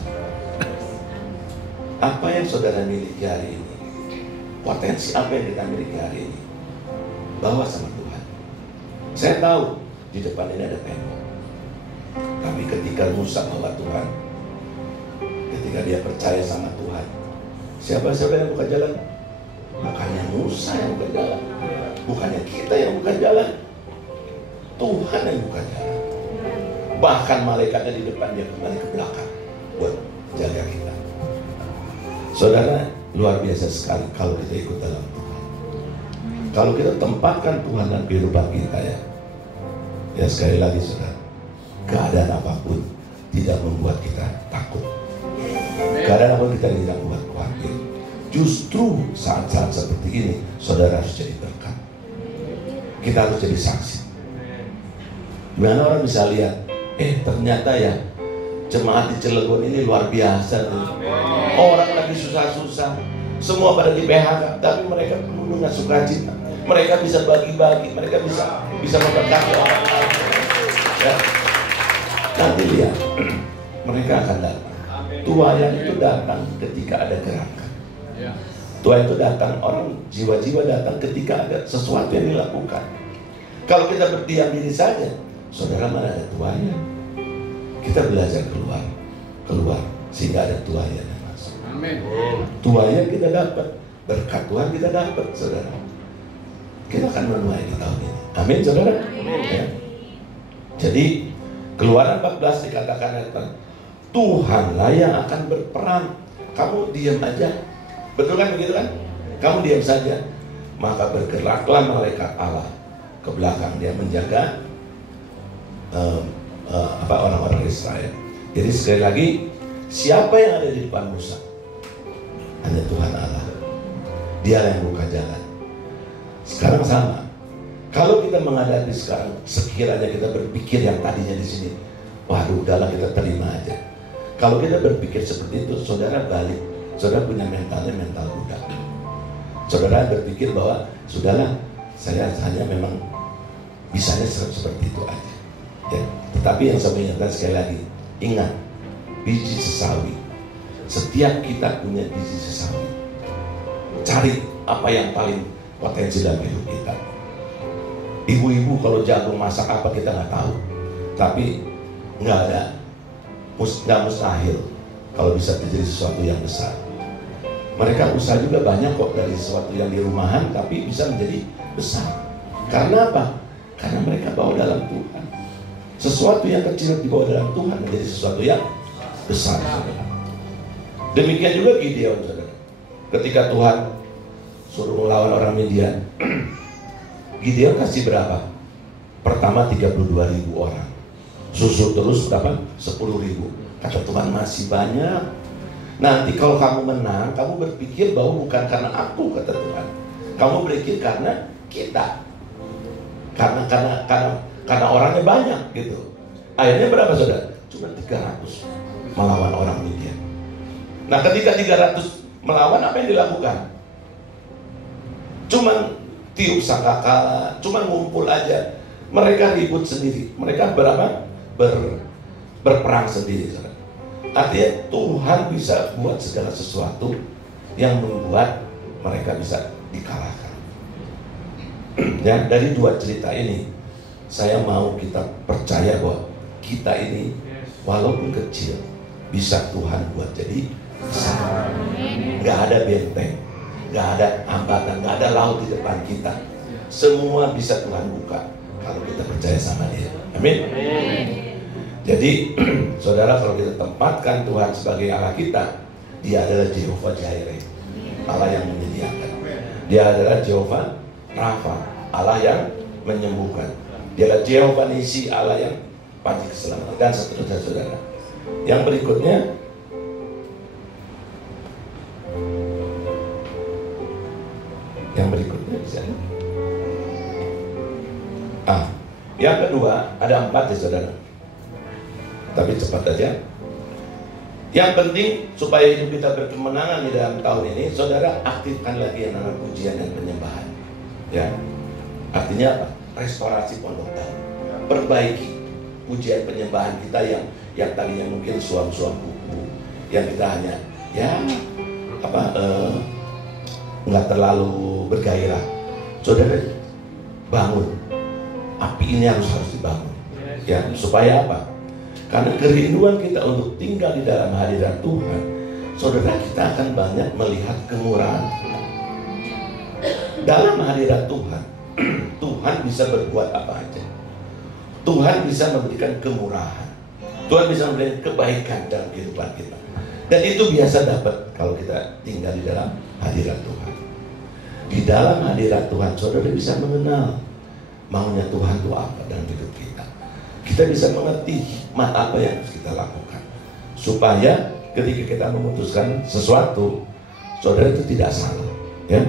Apa yang saudara miliki hari ini, potensi apa yang kita miliki hari ini, bawa sama Tuhan. Saya tahu di depan ini ada tembok, tapi ketika Musa bawa Tuhan, ketika dia percaya sama Tuhan, siapa yang buka jalan? Bukannya Musa yang buka jalan, bukannya kita yang buka jalan, Tuhan yang buka jalan. Bahkan malaikatnya di depan, dia kembali ke belakang buat jaga kita. Saudara, luar biasa sekali kalau kita ikut dalam Tuhan. Kalau kita tempatkan Tuhan dalam kehidupan kita, ya sekali lagi saudara, keadaan apapun tidak membuat kita takut. Keadaan apapun kita tidak membuat khawatir. Justru saat-saat seperti ini, saudara harus jadi berkat. Kita harus jadi saksi. Gimana orang bisa lihat, ternyata ya jemaat di Cilegon ini luar biasa. Orang lagi susah-susah, semua pada di PHK, tapi mereka penuh dengan sukacita. Mereka bisa bagi-bagi, mereka bisa memberkati orang lain. Ya. Nanti lihat, mereka akan datang. Tuayan itu datang ketika ada gerakan. Tuayan itu datang, orang jiwa-jiwa datang ketika ada sesuatu yang dilakukan. Kalau kita berdiam diri saja, saudara, mana ada tuayan? Kita belajar keluar sehingga ada tuayan yang masuk. Amin. Tuayan kita dapat, berkat Tuhan kita dapat, saudara. Kita akan menuai di tahun ini. Amin, saudara. Ya. Jadi Keluaran 14 dikatakan Tuhanlah yang akan berperang. Kamu diam aja. Betul kan begitu kan? Kamu diam saja. Maka bergeraklah malaikat Allah ke belakang, dia menjaga orang-orang Israel. Jadi sekali lagi, siapa yang ada di depan Musa? Hanya Tuhan Allah. Dia yang buka jalan. Sekarang sama. Kalau kita menghadapi sekarang, sekiranya kita berpikir yang tadinya di sini, waduh, udahlah kita terima aja. Kalau kita berpikir seperti itu, saudara balik. Saudara punya mentalnya mental budak. Saudara berpikir bahwa sudahlah, saya hanya memang bisanya seperti itu aja. Ya. Tetapi yang saya ingatkan sekali lagi, ingat, biji sesawi. Setiap kita punya biji sesawi. Cari apa yang paling potensi dalam hidup kita. Ibu-ibu kalau jago masak apa kita nggak tahu, tapi nggak mustahil kalau bisa terjadi sesuatu yang besar. Mereka usaha juga banyak kok dari sesuatu yang di rumahan, tapi bisa menjadi besar. Karena apa? Karena mereka bawa dalam Tuhan. Sesuatu yang kecil dibawa dalam Tuhan menjadi sesuatu yang besar. Demikian juga Gideon, saudara. Ketika Tuhan suruh melawan orang Midian, Gideon kasih berapa? Pertama 32.000 orang. Susul terus berapa? 10.000. Kata Tuhan, masih banyak. Nanti kalau kamu menang, kamu berpikir bahwa bukan karena aku, kata Tuhan. Kamu berpikir karena kita. Karena orangnya banyak gitu. Akhirnya berapa, saudara? Cuma 300 melawan orang Midian. Nah, ketika 300 melawan, apa yang dilakukan? Cuman tiup sangkakala, cuman ngumpul aja. Mereka ribut sendiri. Mereka berperang sendiri, saudara. Artinya Tuhan bisa buat segala sesuatu yang membuat mereka bisa dikalahkan. Ya, dari dua cerita ini, saya mau kita percaya bahwa kita ini walaupun kecil, bisa Tuhan buat jadi besar. Gak ada benteng, gak ada hambatan, gak ada laut di depan kita. Semua bisa Tuhan buka kalau kita percaya sama Dia. Amin. Jadi saudara, kalau kita tempatkan Tuhan sebagai Allah kita, Dia adalah Jehovah Jireh, Allah yang menyediakan. Dia adalah Jehovah Rafa, Allah yang menyembuhkan. Dia adalah Jehovah Nisi, Allah yang pasti keselamatan, dan seterusnya saudara. Yang berikutnya, bisa. Yang kedua, ada 4 ya saudara. Tapi cepat aja. Yang penting supaya hidup kita berkemenangan di dalam tahun ini, saudara aktifkan lagi yang namanya pujian dan penyembahan. Ya, artinya apa? Restorasi pondok tahun. Perbaiki pujian penyembahan kita yang tadinya mungkin suam-suam buku, yang kita hanya nggak terlalu bergairah. Saudara bangun, api ini harus dibangun. Ya, supaya apa? Karena kerinduan kita untuk tinggal di dalam hadirat Tuhan, saudara, kita akan banyak melihat kemurahan Tuhan. Dalam hadirat Tuhan, Tuhan bisa berbuat apa aja. Tuhan bisa memberikan kemurahan, Tuhan bisa memberikan kebaikan dalam kehidupan kita. Dan itu biasa dapat kalau kita tinggal di dalam hadirat Tuhan. Di dalam hadirat Tuhan, saudara bisa mengenal maunya Tuhan itu apa dalam hidup kita. Kita bisa mengerti hikmat apa yang harus kita lakukan, supaya ketika kita memutuskan sesuatu, saudara itu tidak salah. Ya.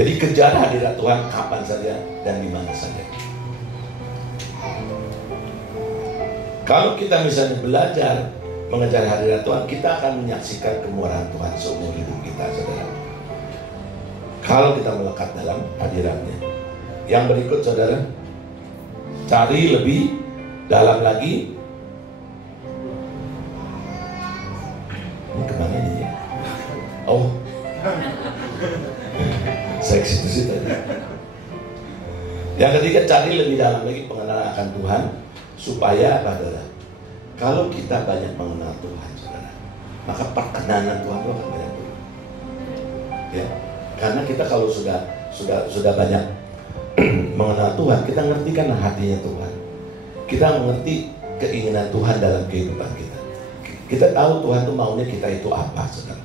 Jadi kejar hadirat Tuhan kapan saja dan di mana saja. Kalau kita misalnya belajar mengejar hadirat Tuhan, kita akan menyaksikan kemurahan Tuhan seumur hidup kita, saudara. Kalau kita melekat dalam hadiratnya. Yang berikut, saudara, cari lebih dalam lagi. Ini kemana ini ya? Oh, saya ke situ tadi. Yang ketiga, cari lebih dalam lagi pengenalan akan Tuhan, supaya apa, saudara? Kalau kita banyak mengenal Tuhan, saudara, maka perkenanan Tuhan itu akan banyak turun. Ya, karena kita kalau sudah banyak mengenal Tuhan, kita ngertikan hatinya Tuhan. Kita mengerti keinginan Tuhan dalam kehidupan kita. Kita tahu Tuhan itu maunya kita itu apa, saudara.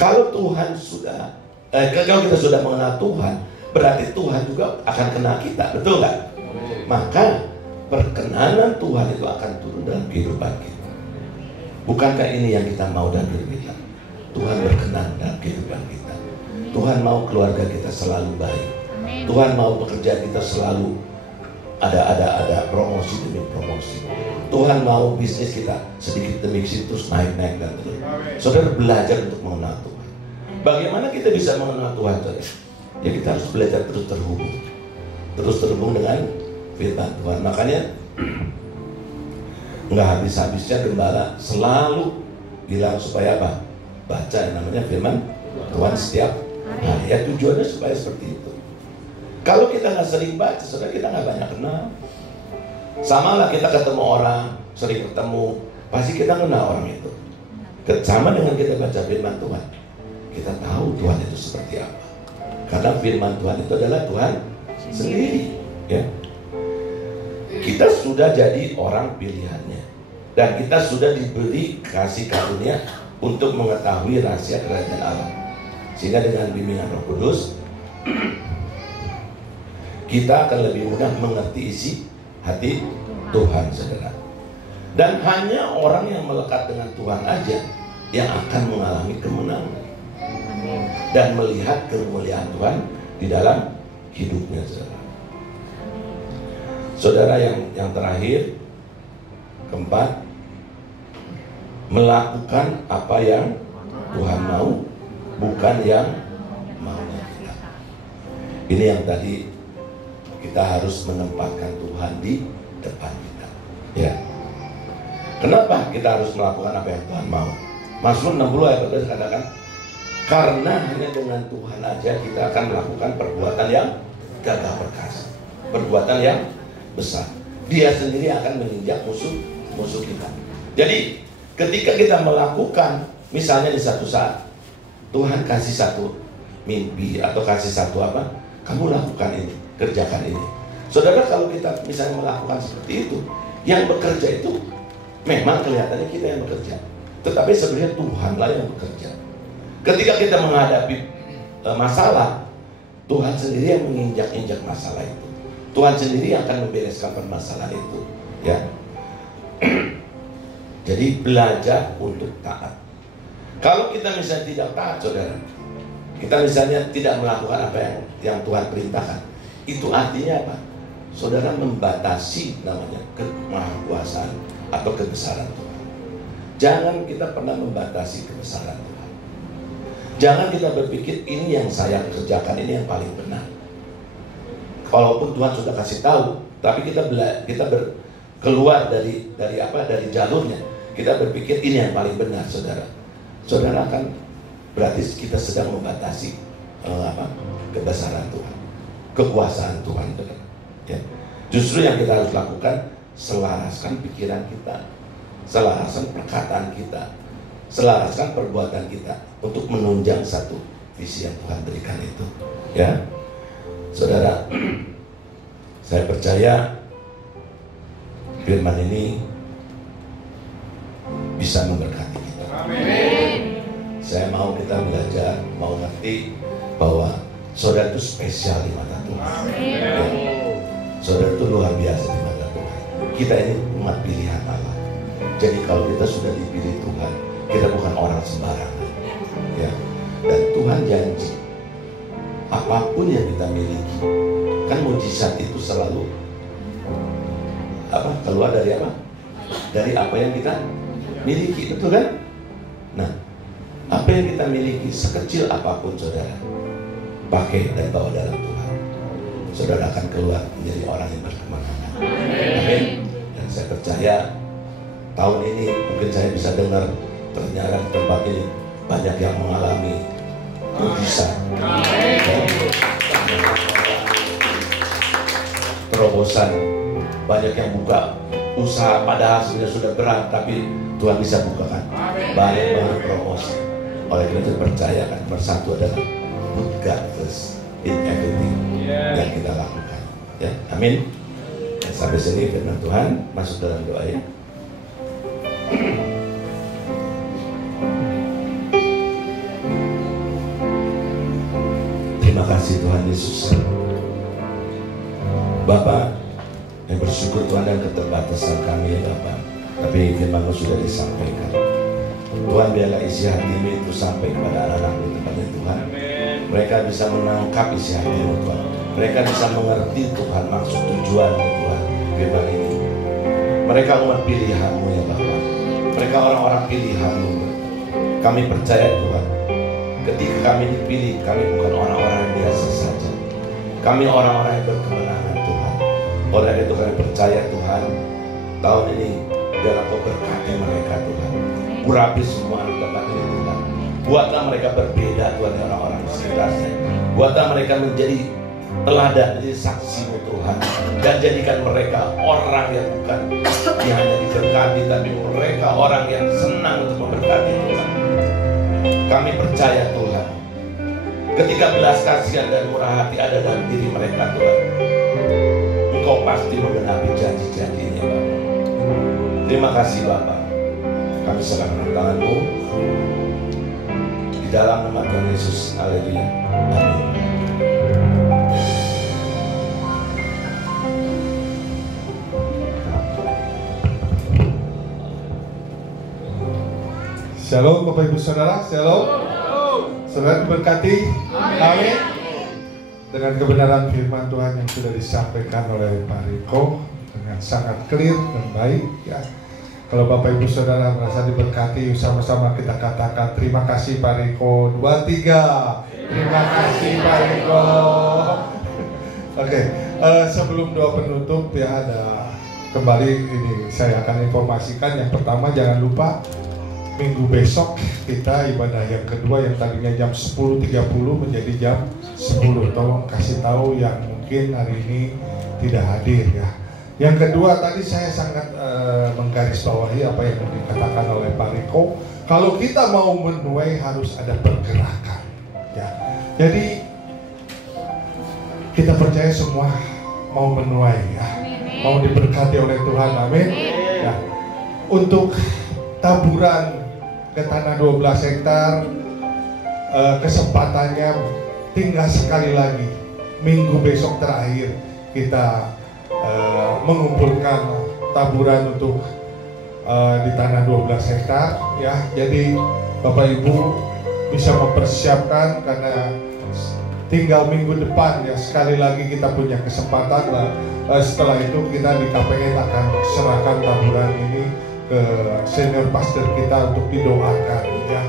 Kalau kalau kita sudah mengenal Tuhan, berarti Tuhan juga akan kenal kita, betul nggak? Maka perkenanan Tuhan itu akan turun dalam kehidupan kita. Bukankah ini yang kita mau dalam hidup kita? Tuhan berkenan dalam kehidupan kita. Tuhan mau keluarga kita selalu baik. Tuhan mau pekerjaan kita selalu ada promosi demi promosi. Tuhan mau bisnis kita sedikit demi sedikit terus naik dan terus. Saudara belajar untuk mengenal Tuhan. Bagaimana kita bisa mengenal Tuhan, saudara? Ya, kita harus belajar terus terhubung dengan firman Tuhan. Makanya nggak habis-habisnya gembala selalu bilang supaya apa? Baca yang namanya firman Tuhan setiap hari. Ya, tujuannya supaya seperti itu. Kalau kita nggak sering baca, saudara, kita nggak banyak kenal. Sama lah kita ketemu orang, sering ketemu, pasti kita kenal orang itu. Sama dengan kita baca firman Tuhan, kita tahu Tuhan itu seperti apa. Karena firman Tuhan itu adalah Tuhan sendiri. Ya. Kita sudah jadi orang pilihannya, dan kita sudah diberi kasih karunia untuk mengetahui rahasia kerajaan Allah. Sehingga dengan bimbingan Roh Kudus, kita akan lebih mudah mengerti isi hati Tuhan, saudara. Dan hanya orang yang melekat dengan Tuhan aja yang akan mengalami kemenangan dan melihat kemuliaan Tuhan di dalam hidupnya, saudara. Saudara, yang terakhir, keempat, melakukan apa yang Tuhan mau, bukan yang maunya kita. Ini yang tadi kita harus menempatkan Tuhan di depan kita. Ya. Kenapa kita harus melakukan apa yang Tuhan mau? Mazmur 60 ayat 14 katakan, karena hanya dengan Tuhan aja kita akan melakukan perbuatan yang gagah perkasa, perbuatan yang besar. Dia sendiri akan meninjak musuh kita. Jadi ketika kita melakukan, misalnya di satu saat Tuhan kasih satu mimpi atau kasih satu apa, kamu lakukan ini, kerjakan ini. Saudara, kalau kita misalnya melakukan seperti itu, yang bekerja itu memang kelihatannya kita yang bekerja, tetapi sebenarnya Tuhanlah yang bekerja. Ketika kita menghadapi masalah, Tuhan sendiri yang menginjak-injak masalah itu. Tuhan sendiri yang akan membereskan permasalahan itu, ya. Jadi belajar untuk taat. Kalau kita misalnya tidak taat, saudara, kita misalnya tidak melakukan apa yang Tuhan perintahkan, itu artinya apa? Saudara membatasi namanya kemahakuasaan atau kebesaran Tuhan. Jangan kita pernah membatasi kebesaran Tuhan. Jangan kita berpikir ini yang saya kerjakan, ini yang paling benar. Walaupun Tuhan sudah kasih tahu, tapi kita keluar dari jalurnya. Kita berpikir ini yang paling benar, saudara. Saudara akan berarti kita sedang membatasi kebesaran Tuhan, kekuasaan Tuhan, saudara. Ya. Justru yang kita harus lakukan, selaraskan pikiran kita, selaraskan perkataan kita, selaraskan perbuatan kita untuk menunjang satu visi yang Tuhan berikan itu. Ya, saudara, saya percaya firman ini bisa memberkati kita. Amin. Saya mau kita belajar, mau ngerti bahwa saudara itu spesial di mata Tuhan. Ya. Saudara itu luar biasa di mata Tuhan. Kita ini umat pilihan Allah. Jadi kalau kita sudah dipilih Tuhan, kita bukan orang sembarangan. Ya. Dan Tuhan janji apapun yang kita miliki, kan mujizat itu selalu keluar dari apa? Dari apa yang kita miliki, betul kan? Nah, apa yang kita miliki sekecil apapun, saudara, pakai dan bawa dalam Tuhan, saudara akan keluar menjadi orang yang berkemenangan. Amin. Dan saya percaya tahun ini mungkin saya bisa dengar ternyata di tempat ini banyak yang mengalami mujizat, terobosan, banyak yang buka usaha padahal sebenarnya sudah berat, tapi Tuhan bisa bukakan banyak promosi. Oleh karena itu percaya kan, bersatu adalah put God first in everything yang kita lakukan. Ya, amin. Sampai sini firman Tuhan, masuk dalam doa ya. Terima kasih Tuhan Yesus. Bapak, yang bersyukur Tuhan dan keterbatasan kami ya Bapak, tapi firman-Mu sudah disampaikan. Tuhan, biarlah isi hatimu itu sampai kepada anak-anak di tempatnya Tuhan. Mereka bisa menangkap isi hatimu Tuhan. Mereka bisa mengerti Tuhan maksud tujuannya Tuhan firman ini. Mereka umat pilihan-Mu ya Bapak. Mereka orang-orang pilihan-Mu. Kami percaya Tuhan, ketika kami dipilih, kami bukan orang-orang yang biasa saja. Kami orang-orang yang berkemenangan Tuhan. Oleh itu kami percaya Tuhan, tahun ini biarlah Kau berkati mereka Tuhan. Urapi semua tempat ini Tuhan. Buatlah mereka berbeda Tuhan dengan orang-orang di sekitarnya. Buatlah mereka menjadi teladan, menjadi saksi-Mu Tuhan. Dan jadikan mereka orang yang bukan yang hanya diberkati, tapi mereka orang yang senang untuk memberkati Tuhan. Kami percaya Tuhan, ketika belas kasihan dan murah hati ada dalam diri mereka Tuhan, Engkau pasti menggenapi janji-janji-Nya Bapak. Terima kasih Bapak. Kami serahkan tangan-Mu di dalam nama Tuhan Yesus. Haleluya. Amin. Shalom Bapak Ibu Saudara, shalom. Saudara diberkati. Amin. Dengan kebenaran firman Tuhan yang sudah disampaikan oleh Pak Riko dengan sangat clear dan baik ya. Kalau Bapak Ibu Saudara merasa diberkati, sama-sama kita katakan terima kasih Pak Riko. 2, 3. Terima kasih Pak Riko. Oke, sebelum doa penutup ya, ada kembali ini saya akan informasikan. Yang pertama, jangan lupa minggu besok kita ibadah yang kedua, yang tadinya jam 10.30 menjadi jam 10. Tolong kasih tahu yang mungkin hari ini tidak hadir ya. Yang kedua, tadi saya sangat menggarisbawahi apa yang dikatakan oleh Pak Riko. Kalau kita mau menuai harus ada pergerakan ya. Jadi kita percaya semua mau menuai ya, mau diberkati oleh Tuhan, amin. Ya. Untuk taburan ke tanah 12 hektar, kesempatannya tinggal sekali lagi. Minggu besok terakhir kita mengumpulkan taburan untuk di tanah 12 hektar ya. Jadi Bapak Ibu bisa mempersiapkan karena tinggal minggu depan ya, sekali lagi kita punya kesempatan lah. Setelah itu kita di KPN akan serahkan taburan ini ke senior pastor kita untuk didoakan ya.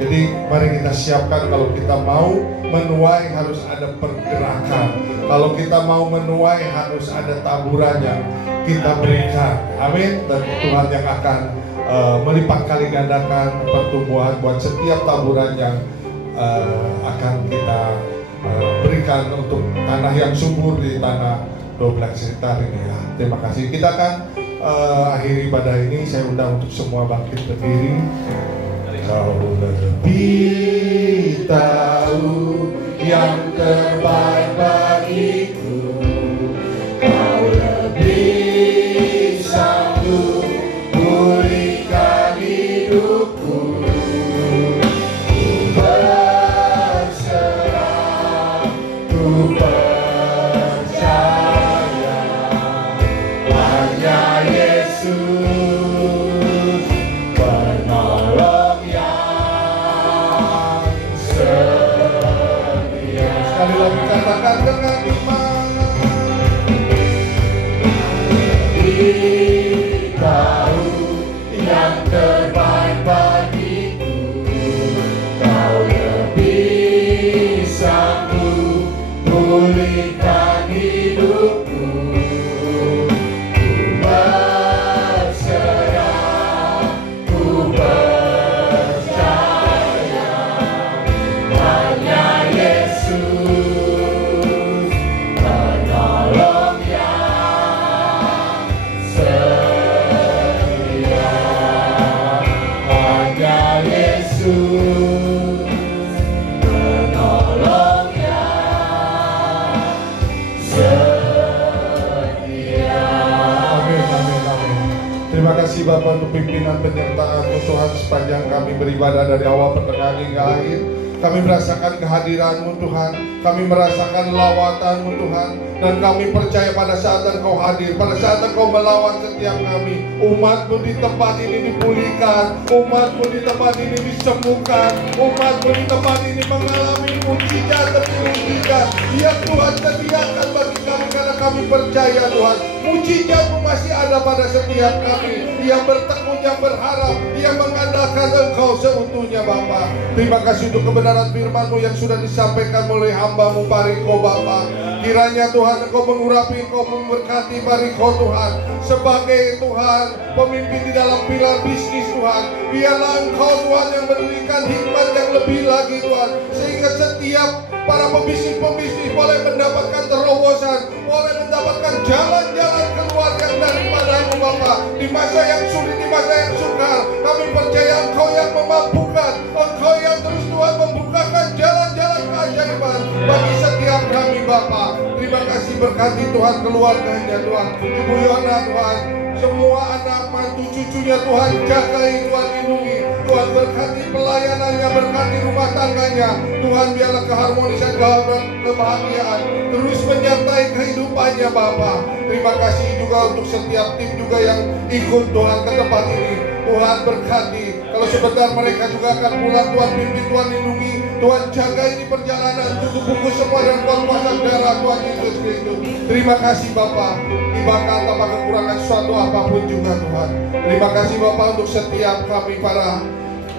Jadi mari kita siapkan, kalau kita mau menuai harus ada pergerakan. Kalau kita mau menuai harus ada taburan yang kita berikan. Amin. Dan Tuhan yang akan melipat kali gandakan pertumbuhan buat setiap taburan yang akan kita berikan untuk tanah yang subur di tanah 12 hektar ini ya. Terima kasih. Kita akan akhiri ibadah ini. Saya undang untuk semua bangkit berdiri. Kau lebih tahu yang terbaik bagiku, Kau lebih sanggup pulihkan hidupku. Ku berserah, ku percaya, hanya Yesus penolong yang setia. Sekali lagi katakan dengan iman. Tahu yang terbaik bagiku, Kau lebih sanggup pulihkan hidupku. Ku berserah, ku percaya, hanya Yesus penolong yang setia. Hanya Yesus penolong yang setia. Amin, amin, amin. Terima kasih Bapak untuk pimpinan penyertaan-Mu Tuhan sepanjang kami beribadah dari awal pertengahan hingga akhir. Kami merasakan kehadiran-Mu Tuhan, kami merasakan lawatan-Mu Tuhan, dan kami percaya pada saat Engkau hadir, pada saat Engkau melawat setiap kami, umat-Mu di tempat ini dipulihkan, umat-Mu di tempat ini disembuhkan, umat-Mu di tempat ini mengalami mujizat demi mujizat yang Tuhan sediakan bagi kami, karena kami percaya Tuhan, mujizat-Mu masih ada pada setiap kami yang bertekun, yang berharap, yang mengandalkan Engkau seutuhnya Bapa. Terima kasih untuk kebenaran firman-Mu yang sudah disampaikan oleh hamba-Mu Pariko Bapa. Kiranya Tuhan Engkau mengurapi, Engkau memberkati Pariko Tuhan sebagai Tuhan pemimpin di dalam pilar bisnis Tuhan. Biarlah Engkau Tuhan yang memberikan hikmat yang lebih lagi Tuhan, sehingga setiap para pembisnis-pembisnis boleh mendapatkan terobosan, boleh mendapatkan jalan-jalan keluar yang daripada-Mu Bapa. Di masa yang sulit, di masa yang sukar, kami percaya Engkau yang memampukan, Engkau yang terus Tuhan membukakan jalan-jalan keajaiban bagi setiap kami Bapa. Terima kasih, berkati Tuhan keluarganya Tuhan, Ibu Yona Tuhan, semua anak mantu cucunya Tuhan, jagai Tuhan, lindungi Tuhan, berkati pelayanannya, berkati rumah tangganya Tuhan. Biarlah keharmonisan, kebahagiaan terus menyertai kehidupannya Bapa. Terima kasih juga untuk setiap tim juga yang ikut Tuhan ke tempat ini. Tuhan berkati, kalau sebentar mereka juga akan pulang Tuhan, pimpin Tuhan, lindungi Tuhan, jaga ini perjalanan, tutup bungkus semua dan kuasa darah Tuhan Yesus Kristus. Terima kasih Bapa, dibakar tanpa kekurangan suatu apapun juga Tuhan. Terima kasih Bapa untuk setiap kami para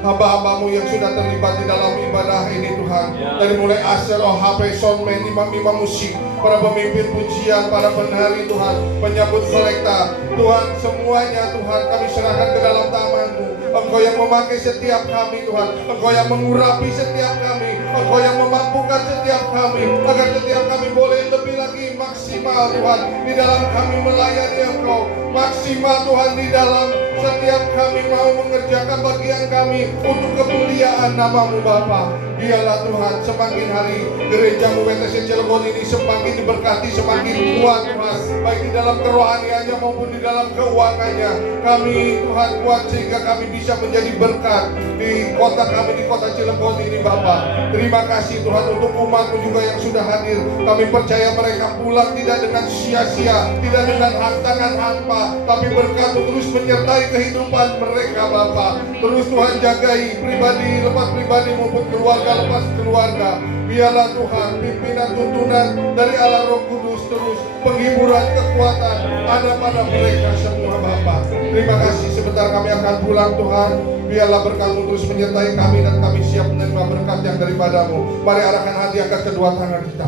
hamba-hamba-Mu yang sudah terlibat di dalam ibadah ini Tuhan. Dari mulai Asher, OHP, Soundman, imam-imam musik, para pemimpin pujian, para penari Tuhan, penyambut selekta Tuhan, semuanya Tuhan kami serahkan ke dalam tangan-Mu. Engkau yang memakai setiap kami Tuhan, Engkau yang mengurapi setiap kami, Engkau yang memampukan setiap kami, agar setiap kami boleh lebih lagi maksimal Tuhan di dalam kami melayani Engkau. maksimal Tuhan di dalam setiap kami mau mengerjakan bagian kami untuk kemuliaan nama-Mu Bapa. Biarlah Tuhan semakin hari gereja-Mu WTC Cilegon ini semakin diberkati, semakin kuat Tuhan, baik di dalam kerohaniannya maupun di dalam keuangannya. Kami Tuhan kuat sehingga kami bisa menjadi berkat di kota kami, di kota Cilegon ini Bapa. Terima kasih Tuhan untuk umat-Mu juga yang sudah hadir. Kami percaya mereka pulang tidak dengan sia-sia, tidak dengan tangan hampa, tapi berkat-Mu terus menyertai kehidupan mereka Bapa. Terus Tuhan jagai pribadi lepas pribadi maupun keluarga lepas keluarga. Biarlah Tuhan pimpinan tuntunan dari Allah Roh Kudus terus penghiburan kekuatan ada pada mereka semua Bapa. Terima kasih, sebentar kami akan pulang Tuhan. Biarlah berkat-Mu terus menyertai kami dan kami siap menerima berkat yang daripada-Mu. Mari arahkan hati angkat kedua tangan kita.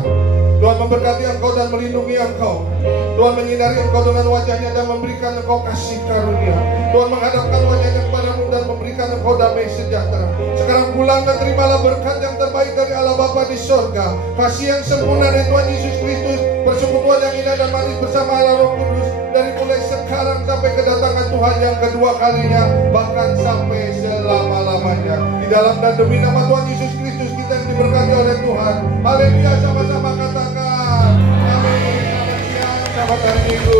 Tuhan memberkati Engkau dan melindungi Engkau. Tuhan menyinari Engkau dengan wajah-Nya dan memberikan Engkau kasih karunia. Tuhan menghadapkan wajah-Nya kepadamu dan memberikan Engkau damai sejahtera. Sekarang pulang dan terimalah berkat yang terbaik dari Allah Bapa di sorga. Kasih yang sempurna dari Tuhan Yesus Kristus, persekutuan yang indah dan manis bersama Allah Roh Kudus, dari mulai sekarang sampai kedatangan Tuhan yang kedua kalinya, bahkan sampai selama-lamanya. Di dalam dan demi nama Tuhan Yesus Kristus kita yang diberkati oleh Tuhan. Haleluya, sama-sama katakan amin. Selamat siang, selamat hari Minggu.